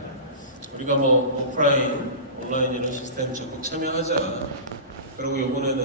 우리가 뭐 오프라인, 온라인 이런 시스템 적극 참여하자. 그리고 이번에는